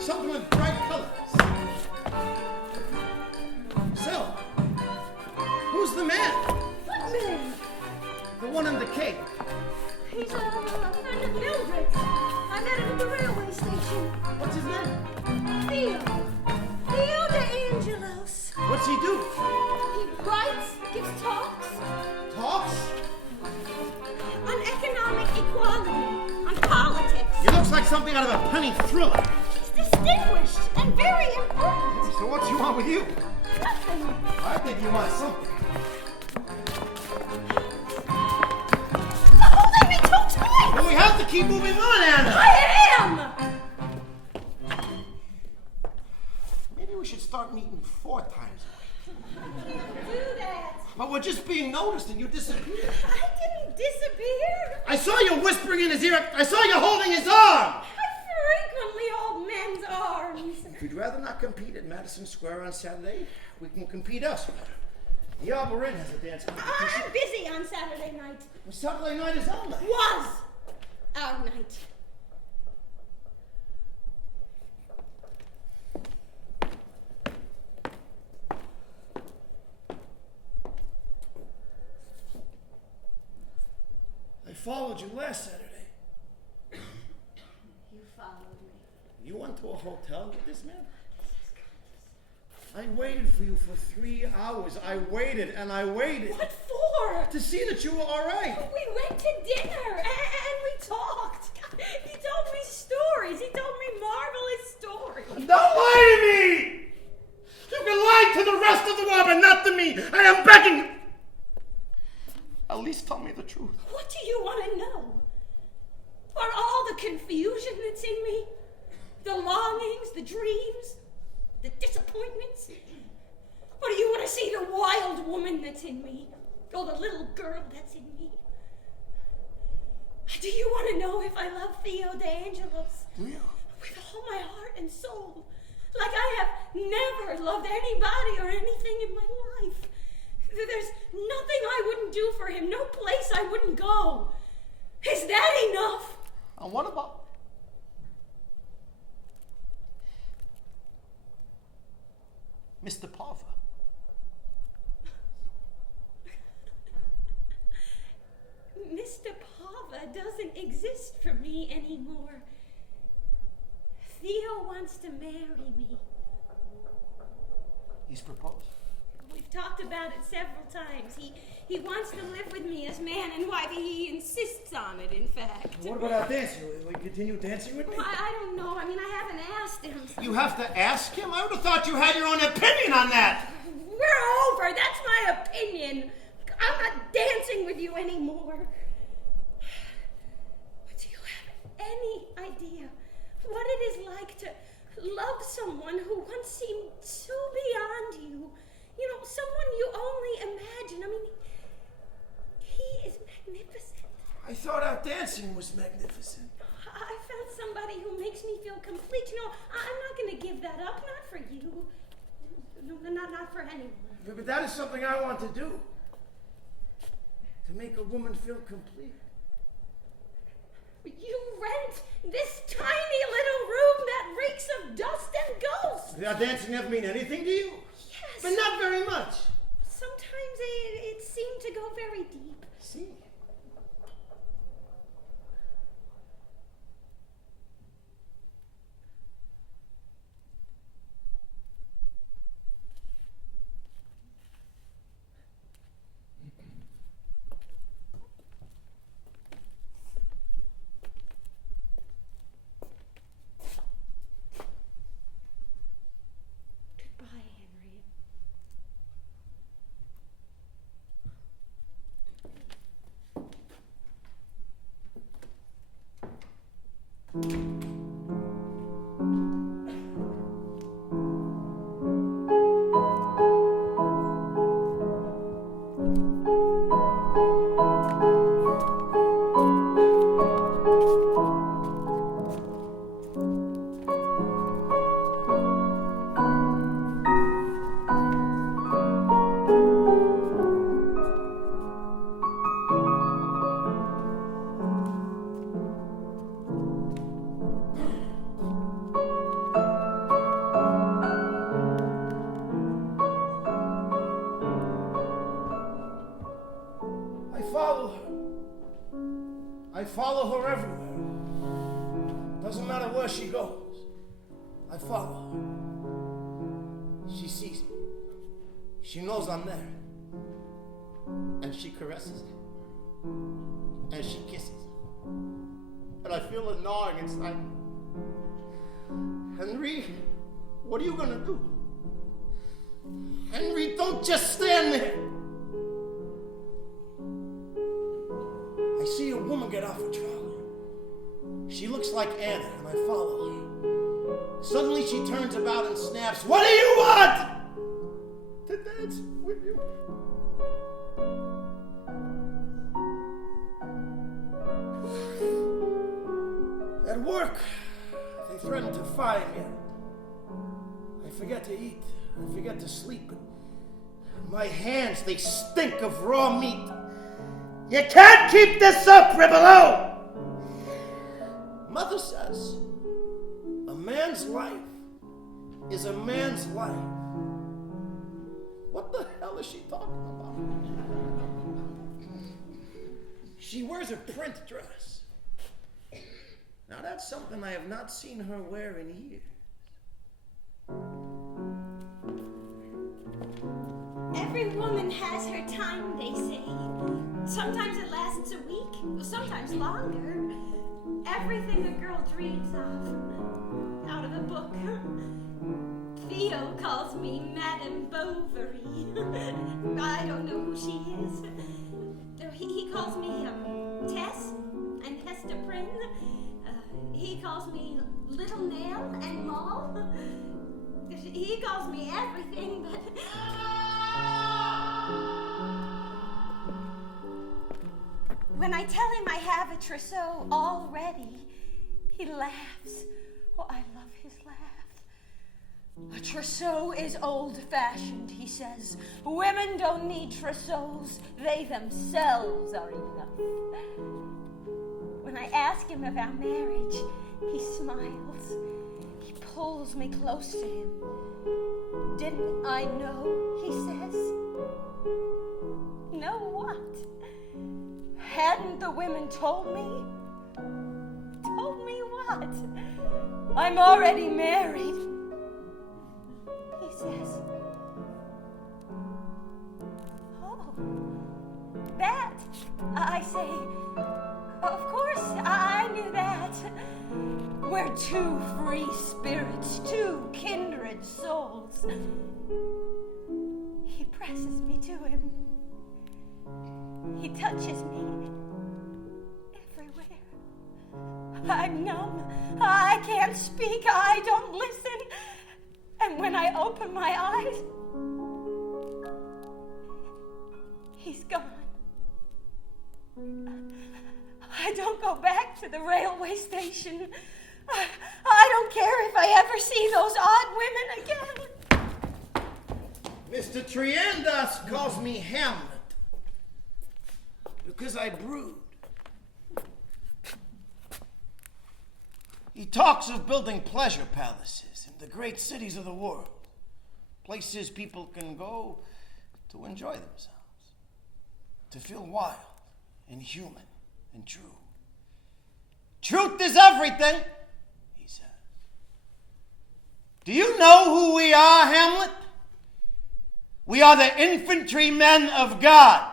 Something with bright colors. So, who's the man? What man? The one in the cape. He's a friend of Mildred's. I met him at the railway station. What's his name? Theo. Theo de Angelos. What's he do? He writes, gives talks Talks? on economic equality, on politics. He looks like something out of a penny thriller. He's distinguished and very important. So what's he want with you? Nothing. I think he wants something. You're holding me too tight. Well, we have to keep moving on, Anna. I am. Maybe we should start meeting 4 times a week. Can't do that. But we're just being noticed and you disappeared. I didn't disappear. I saw you whispering in his ear. I saw you holding his arm. I frequently hold men's arms. If you'd rather not compete at Madison Square on Saturday, we can compete elsewhere. The Arbor Inn has a dance competition. I'm busy on Saturday night. Well, Saturday night is our night. Was our night. I followed you last Saturday. You followed me. You went to a hotel with this man? I waited for you for 3 hours. I waited and I waited. What for? To see that you were all right. We went to dinner and we talked. He told me stories. He told me marvelous stories. Don't lie to me! You can lie to the rest of the world, but not to me. I am begging you. At least tell me the truth. What do you want to know? Are all the confusion that's in me? The longings, the dreams, the disappointments? Or do you want to see the wild woman that's in me? Or the little girl that's in me? Do you want to know if I love Theo DeAngelis? Do you? With all my heart and soul. Like I have never loved anybody or anything in my life. There's nothing I wouldn't do for him, no place I wouldn't go. Is that enough? And what about... Mr. Pava? Mr. Pava doesn't exist for me anymore. Theo wants to marry me. He's proposed. We've talked about it several times. He wants to live with me as man and wife. He insists on it, in fact. What about our dancing? Will you continue dancing with me? Well, I don't know. I mean, I haven't asked him. You have to ask him? I would have thought you had your own opinion on that. We're over. That's my opinion. I'm not dancing with you anymore. But do you have any idea what it is like to love someone who once seemed so beyond you? You know, someone you only imagine. I mean, he is magnificent. I thought our dancing was magnificent. I found somebody who makes me feel complete. You know, I'm not going to give that up. Not for you. No, not for anyone. But that is something I want to do. To make a woman feel complete. You rent this tiny little room that reeks of dust and ghosts. Did our dancing never mean anything to you? Yes. But not very much. Sometimes it seemed to go very deep. See? Goodbye, Henry. I follow her everywhere. Doesn't matter where she goes. I follow her. She sees me. She knows I'm there. And she caresses it. And she kisses it. And I feel it gnawing inside. Henry, what are you gonna do? Henry, don't just stand there. I see a woman get off a trolley. She looks like Anna, and I follow her. Suddenly she turns about and snaps, "What do you want?" "To dance with you." At work, they threaten to fire me. I forget to eat. I forget to sleep. My hands, they stink of raw meat. You can't keep this up, Ribolo! Mother says, a man's life is a man's life. What the hell is she talking about? She wears a print dress. Now that's something I have not seen her wear in years. Every woman has her time, they say. Sometimes it lasts a week, sometimes longer. Everything a girl dreams of, out of a book. Theo calls me Madame Bovary. I don't know who she is. He calls me Tess and Hester Prynne. He calls me Little Nail and Moll. He calls me everything, but... When I tell him I have a trousseau already, he laughs. Oh, I love his laugh. A trousseau is old-fashioned, he says. Women don't need trousseaux. They themselves are enough. When I ask him of our marriage, he smiles. He pulls me close to him. Didn't I know, he says. Know what? Hadn't the women told me? Told me what? I'm already married. He says, oh, that, I say, of course, I knew that. We're two free spirits, two kindred souls. He presses me to him. He touches me everywhere. I'm numb. I can't speak. I don't listen. And when I open my eyes, he's gone. I don't go back to the railway station. I don't care if I ever see those odd women again. Mr. Triandas calls me Hamlet because I brood. He talks of building pleasure palaces in the great cities of the world, places people can go to enjoy themselves, to feel wild and human and true. Truth is everything, he says. Do you know who we are, Hamlet? We are the infantrymen of God,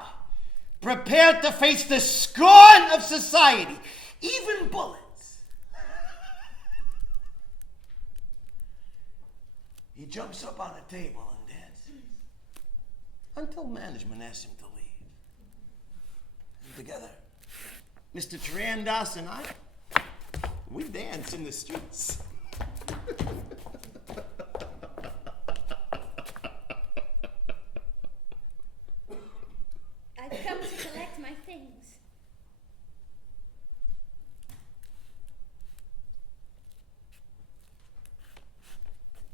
prepared to face the scorn of society, even bullets. He jumps up on the table and dances until management asks him to leave. And together, Mr. Triandas and I, we dance in the streets. I've come to collect my things.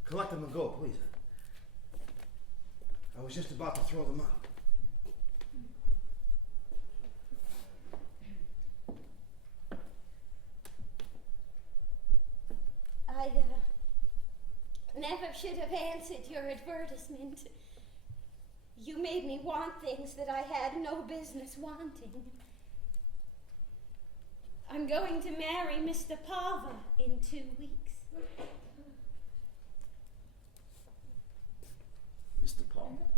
Collect them and go, please. I was just about to throw them out. I never should have answered your advertisement. You made me want things that I had no business wanting. I'm going to marry Mr. Pava in 2 weeks. Mr. Paul?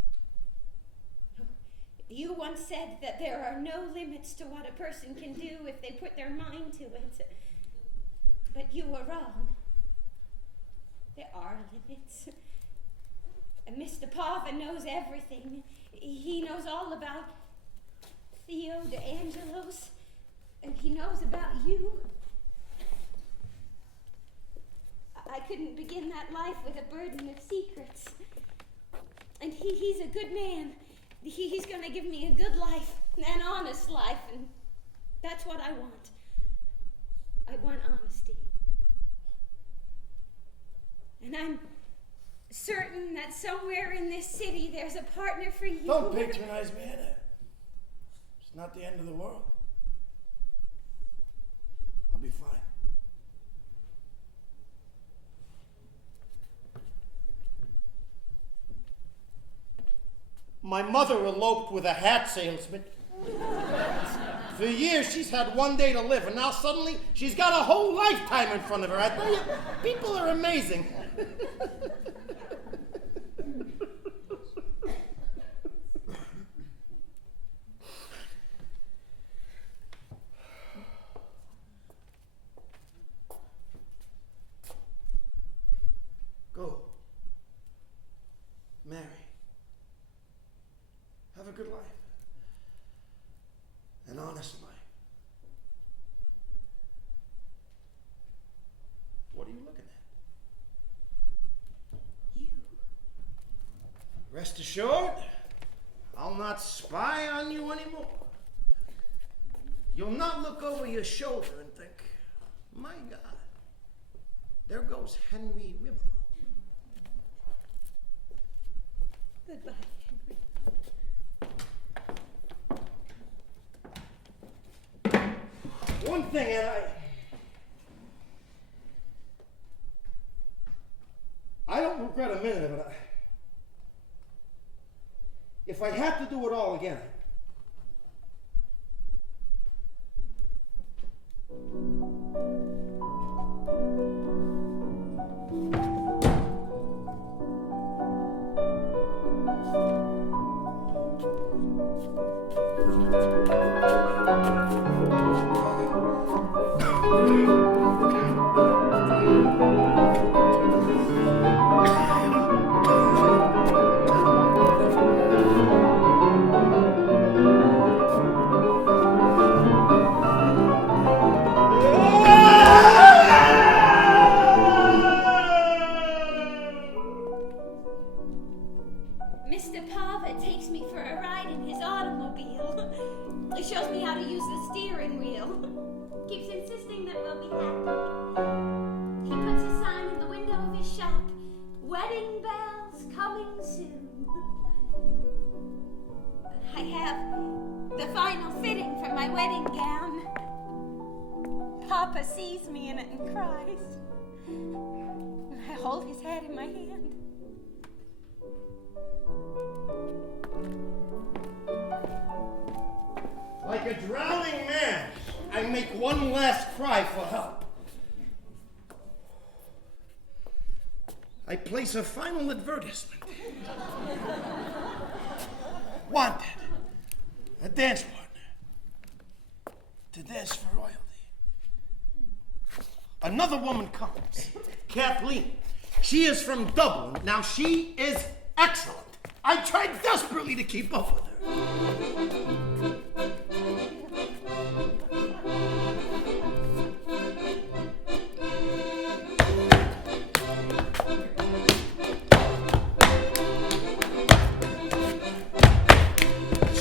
You once said that there are no limits to what a person can do if they put their mind to it. But you were wrong. There are limits. And Mr. Pava knows everything. He knows all about Theo de Angelos, and he knows about you. I couldn't begin that life with a burden of secrets. And he's a good man. He's going to give me a good life, an honest life, and that's what I want. I want honesty. And I'm certain that somewhere in this city there's a partner for you. Don't patronize me, Anna. It's not the end of the world. I'll be fine. My mother eloped with a hat salesman. For years, she's had one day to live, and now suddenly she's got a whole lifetime in front of her. I tell you, people are amazing. Go. Marry. Have a good life. An honest life. What are you looking at? You. Rest assured, I'll not spy on you anymore. You'll not look over your shoulder and think, my God, there goes Henry Ribble. Goodbye, Henry. One thing, and I don't regret a minute of it. If I had to do it all again, Mr. Parva takes me for a ride in his automobile. He shows me how to use the steering wheel. Keeps insisting that we'll be happy. He puts a sign in the window of his shop. Wedding bells coming soon. I have the final fitting for my wedding gown. Papa sees me in it and cries. I hold his head in my hand. like a drowning man, I make one last cry for help. I place a final advertisement. Wanted, a dance partner, to dance for royalty. Another woman comes, Kathleen. She is from Dublin. Now she is excellent. I tried desperately to keep up with her.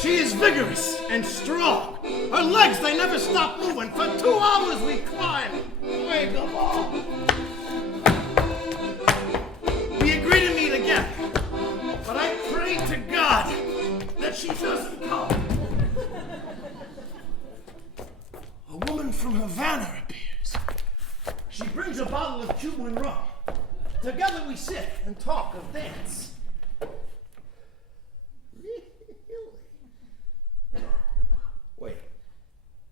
She is vigorous and strong. Her legs, they never stop moving. For 2 hours we climbed. Wake up all. We agree to meet again. But I pray to God that she doesn't come. A woman from Havana appears. She brings a bottle of Cuban rum. Together we sit and talk of dance. Wait,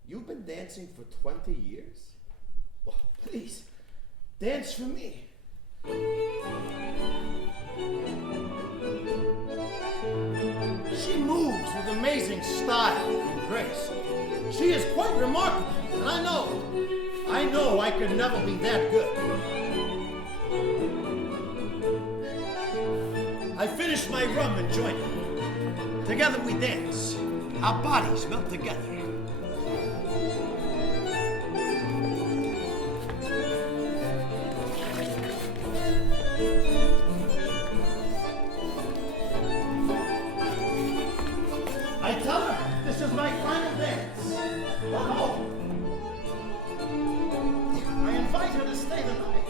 you've been dancing for 20 years? Oh, please, dance for me. She moves with amazing style and grace. She is quite remarkable, and I know I could never be that good. I finish my rum and join her. Together we dance. Our bodies melt together. I tell her this is my final dance. Oh! I invite her to stay the night.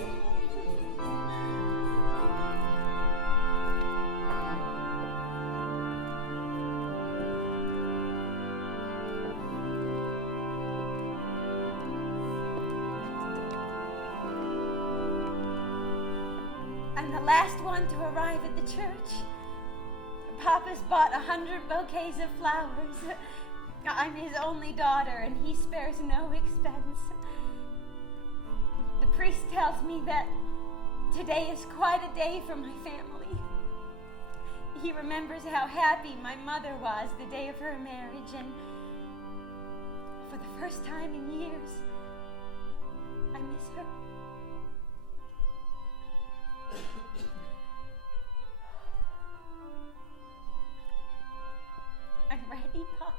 I'm the last one to arrive at the church. Papa's bought 100 bouquets of flowers. I'm his only daughter, and he spares no expense. The priest tells me that today is quite a day for my family. He remembers how happy my mother was the day of her marriage, and for the first time in years, I miss her. I'm ready, Papa.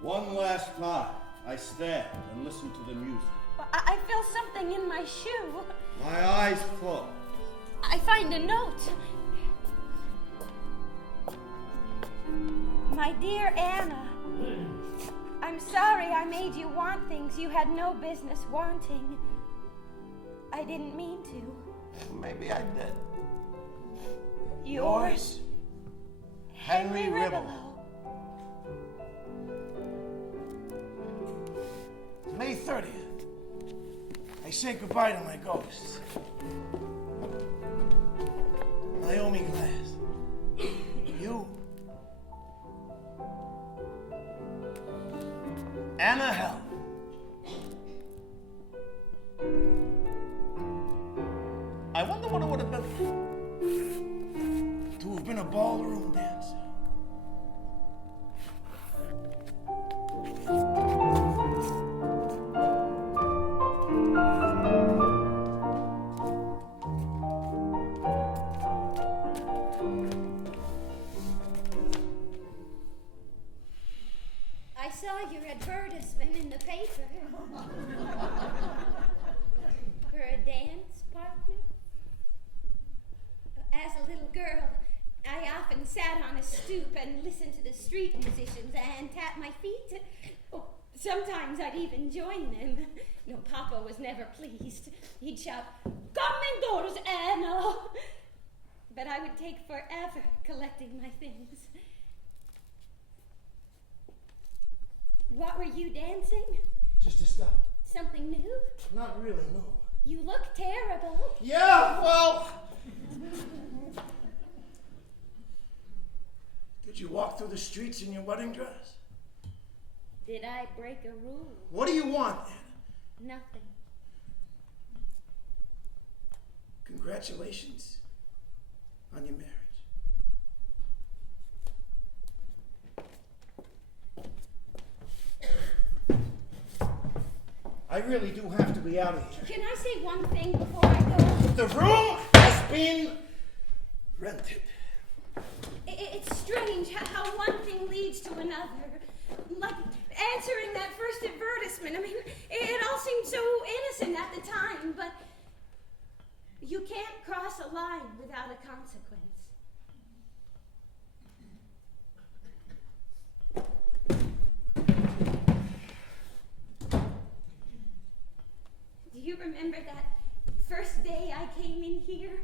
One last time, I stand and listen to the music. I feel something in my shoe. My eyes closed. I find a note. My dear Anna, I'm sorry I made you want things you had no business wanting. I didn't mean to. Maybe I did. Yours, Henry Ribelow. May 30th. I say goodbye to my ghosts. Naomi Glass. You. Anna Hell. I wonder what it would have been to have been a ballroom dancer. I saw your advertisement in the paper for a dance partner. As a little girl, I often sat on a stoop and listened to the street musicians and tapped my feet. Oh, sometimes I'd even join them. No, Papa was never pleased. He'd shout, "Come indoors, Anna!" But I would take forever collecting my things. What were you dancing? Just a stop. Something new? Not really, no. You look terrible. Yeah, well, Did you walk through the streets in your wedding dress? Did I break a rule? What do you want, Anna? Nothing. Congratulations on your marriage. I really do have to be out of here. Can I say one thing before I go? The room has been Rented. It's strange how one thing leads to another. Like answering that first advertisement. I mean, it all seemed so innocent at the time, but you can't cross a line without a consequence. Do you remember that first day I came in here?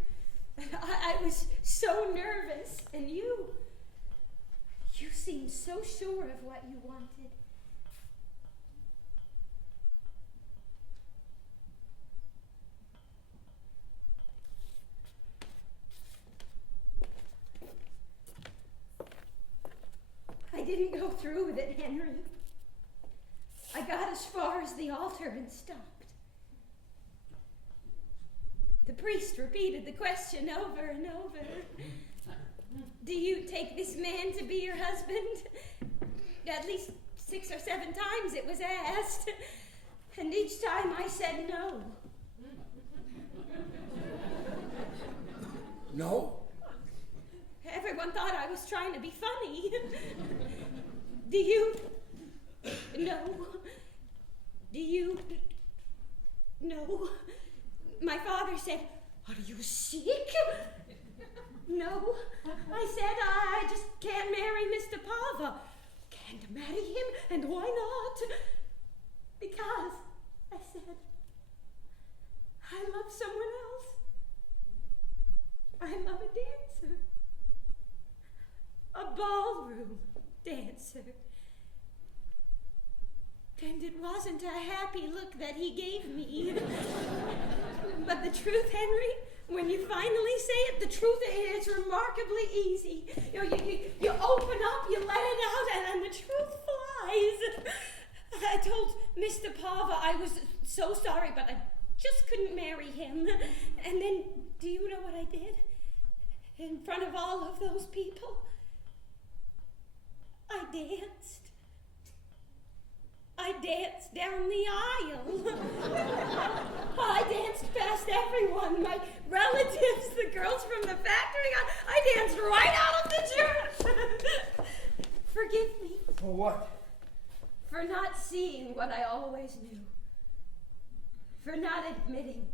I was so nervous, and you seemed so sure of what you wanted. I didn't go through with it, Henry. I got as far as the altar and stopped. The priest repeated the question over and over. Do you take this man to be your husband? At least 6 or 7 times it was asked. And each time I said no. No? Everyone thought I was trying to be funny. Do you? No. Do you? No. My father said, "Are you sick?" No. I said, I just can't marry Mr. Pava. Can't marry him, and why not? Because, I said, I love someone else. I love a dancer. A ballroom dancer. And it wasn't a happy look that he gave me. But the truth, Henry, When you finally say it, the truth is remarkably easy. You open up, you let it out, and the truth flies. I told Mr. Pava I was so sorry, but I just couldn't marry him. And then, do you know what I did? In front of all of those people, I danced. I danced down the aisle. I danced past everyone, my relatives, the girls from the factory. I danced right out of the church. Forgive me. For what? For not seeing what I always knew. For not admitting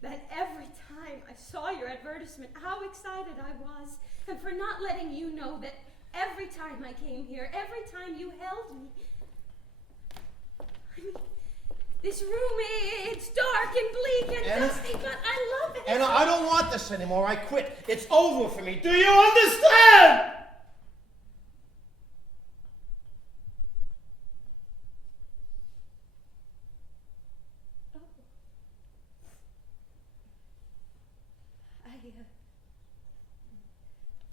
that every time I saw your advertisement, how excited I was. And for not letting you know that every time I came here, every time you held me, I mean, this room, it's dark and bleak and Anna? dusty, but I love it. Anna, I don't want this anymore. I quit. It's over for me. Do you understand?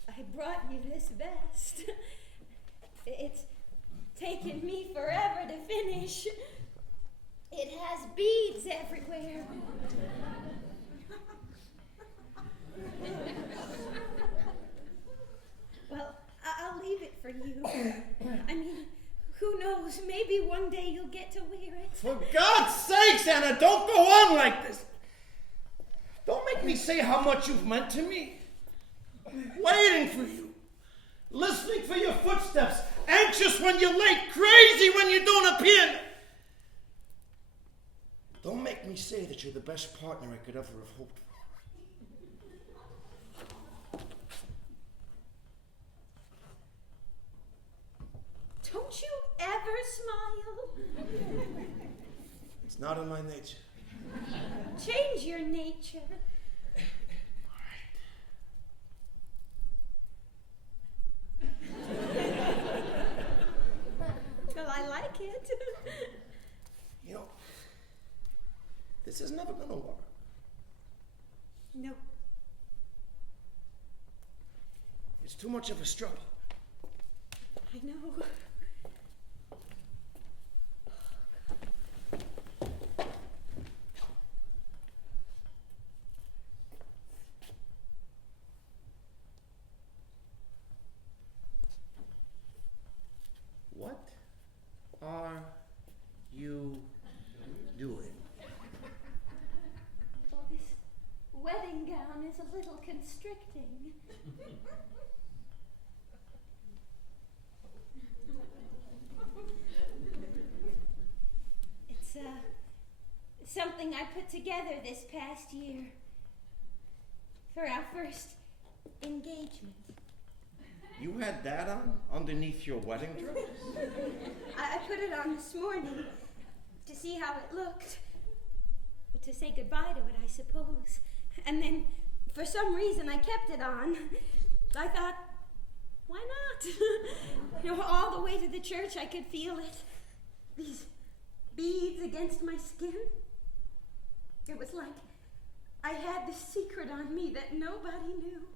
I brought you this vest. It's taken me forever to finish. It has beads everywhere. Well, I'll leave it for you. I mean, who knows? Maybe one day you'll get to wear it. For God's sakes, Anna, don't go on like this. Don't make me say how much you've meant to me. Waiting for you. Listening for your footsteps. Anxious when you're late. Crazy when you don't appear. Don't make me say that you're the best partner I could ever have hoped for. Don't you ever smile? It's not in my nature. Change your nature. Well, I like it. You know, this is never gonna work. No. It's too much of a struggle. I know. What are you doing? Well, this wedding gown is a little constricting. It's something I put together this past year for our first engagement. You had that on underneath your wedding dress? I put it on this morning to see how it looked, to say goodbye to it, I suppose. And then, for some reason, I kept it on. I thought, why not? All the way to the church, I could feel it. These beads against my skin. It was like I had the secret on me that nobody knew.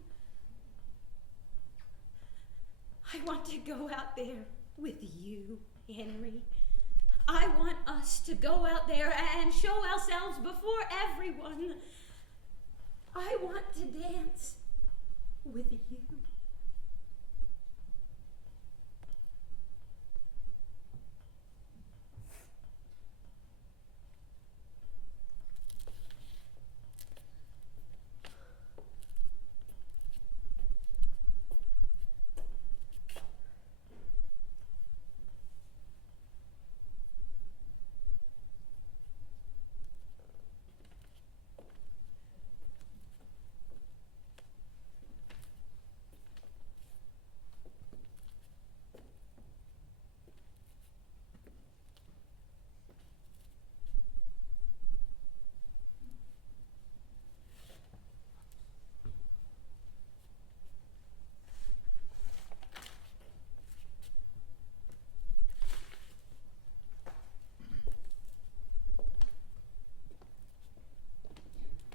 I want to go out there with you, Henry. I want us to go out there and show ourselves before everyone. I want to dance with you.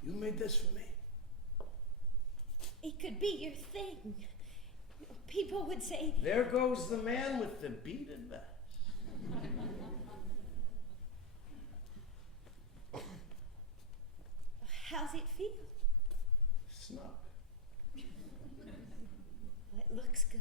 You made this for me. be your thing. People would say, there goes the man with the beaded vest. how's it feel? Snug. It looks good.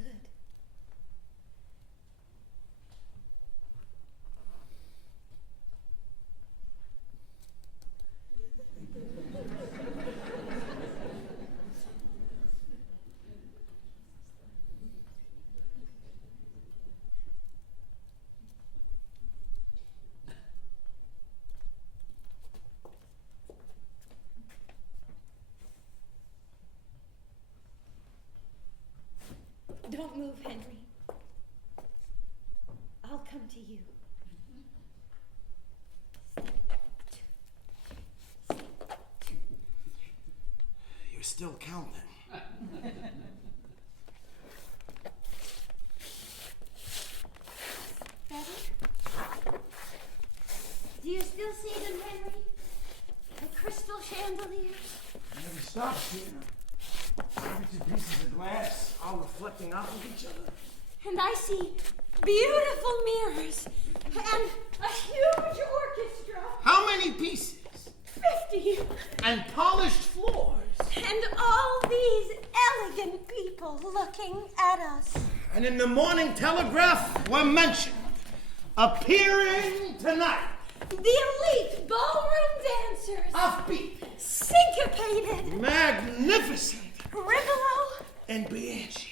Don't move, Henry. I'll come to you. You're still counting. Better? Do you still see them, Henry? The crystal chandeliers? Never stop seeing them. Every two pieces of glass, all reflecting off of each other. And I see beautiful mirrors and a huge orchestra. How many pieces? 50. And polished floors. And all these elegant people looking at us. And in the Morning Telegraph, we're mentioned. Appearing tonight. The elite ballroom dancers. Offbeat. Syncopated. Magnificent. Ribolo. And Bianchi.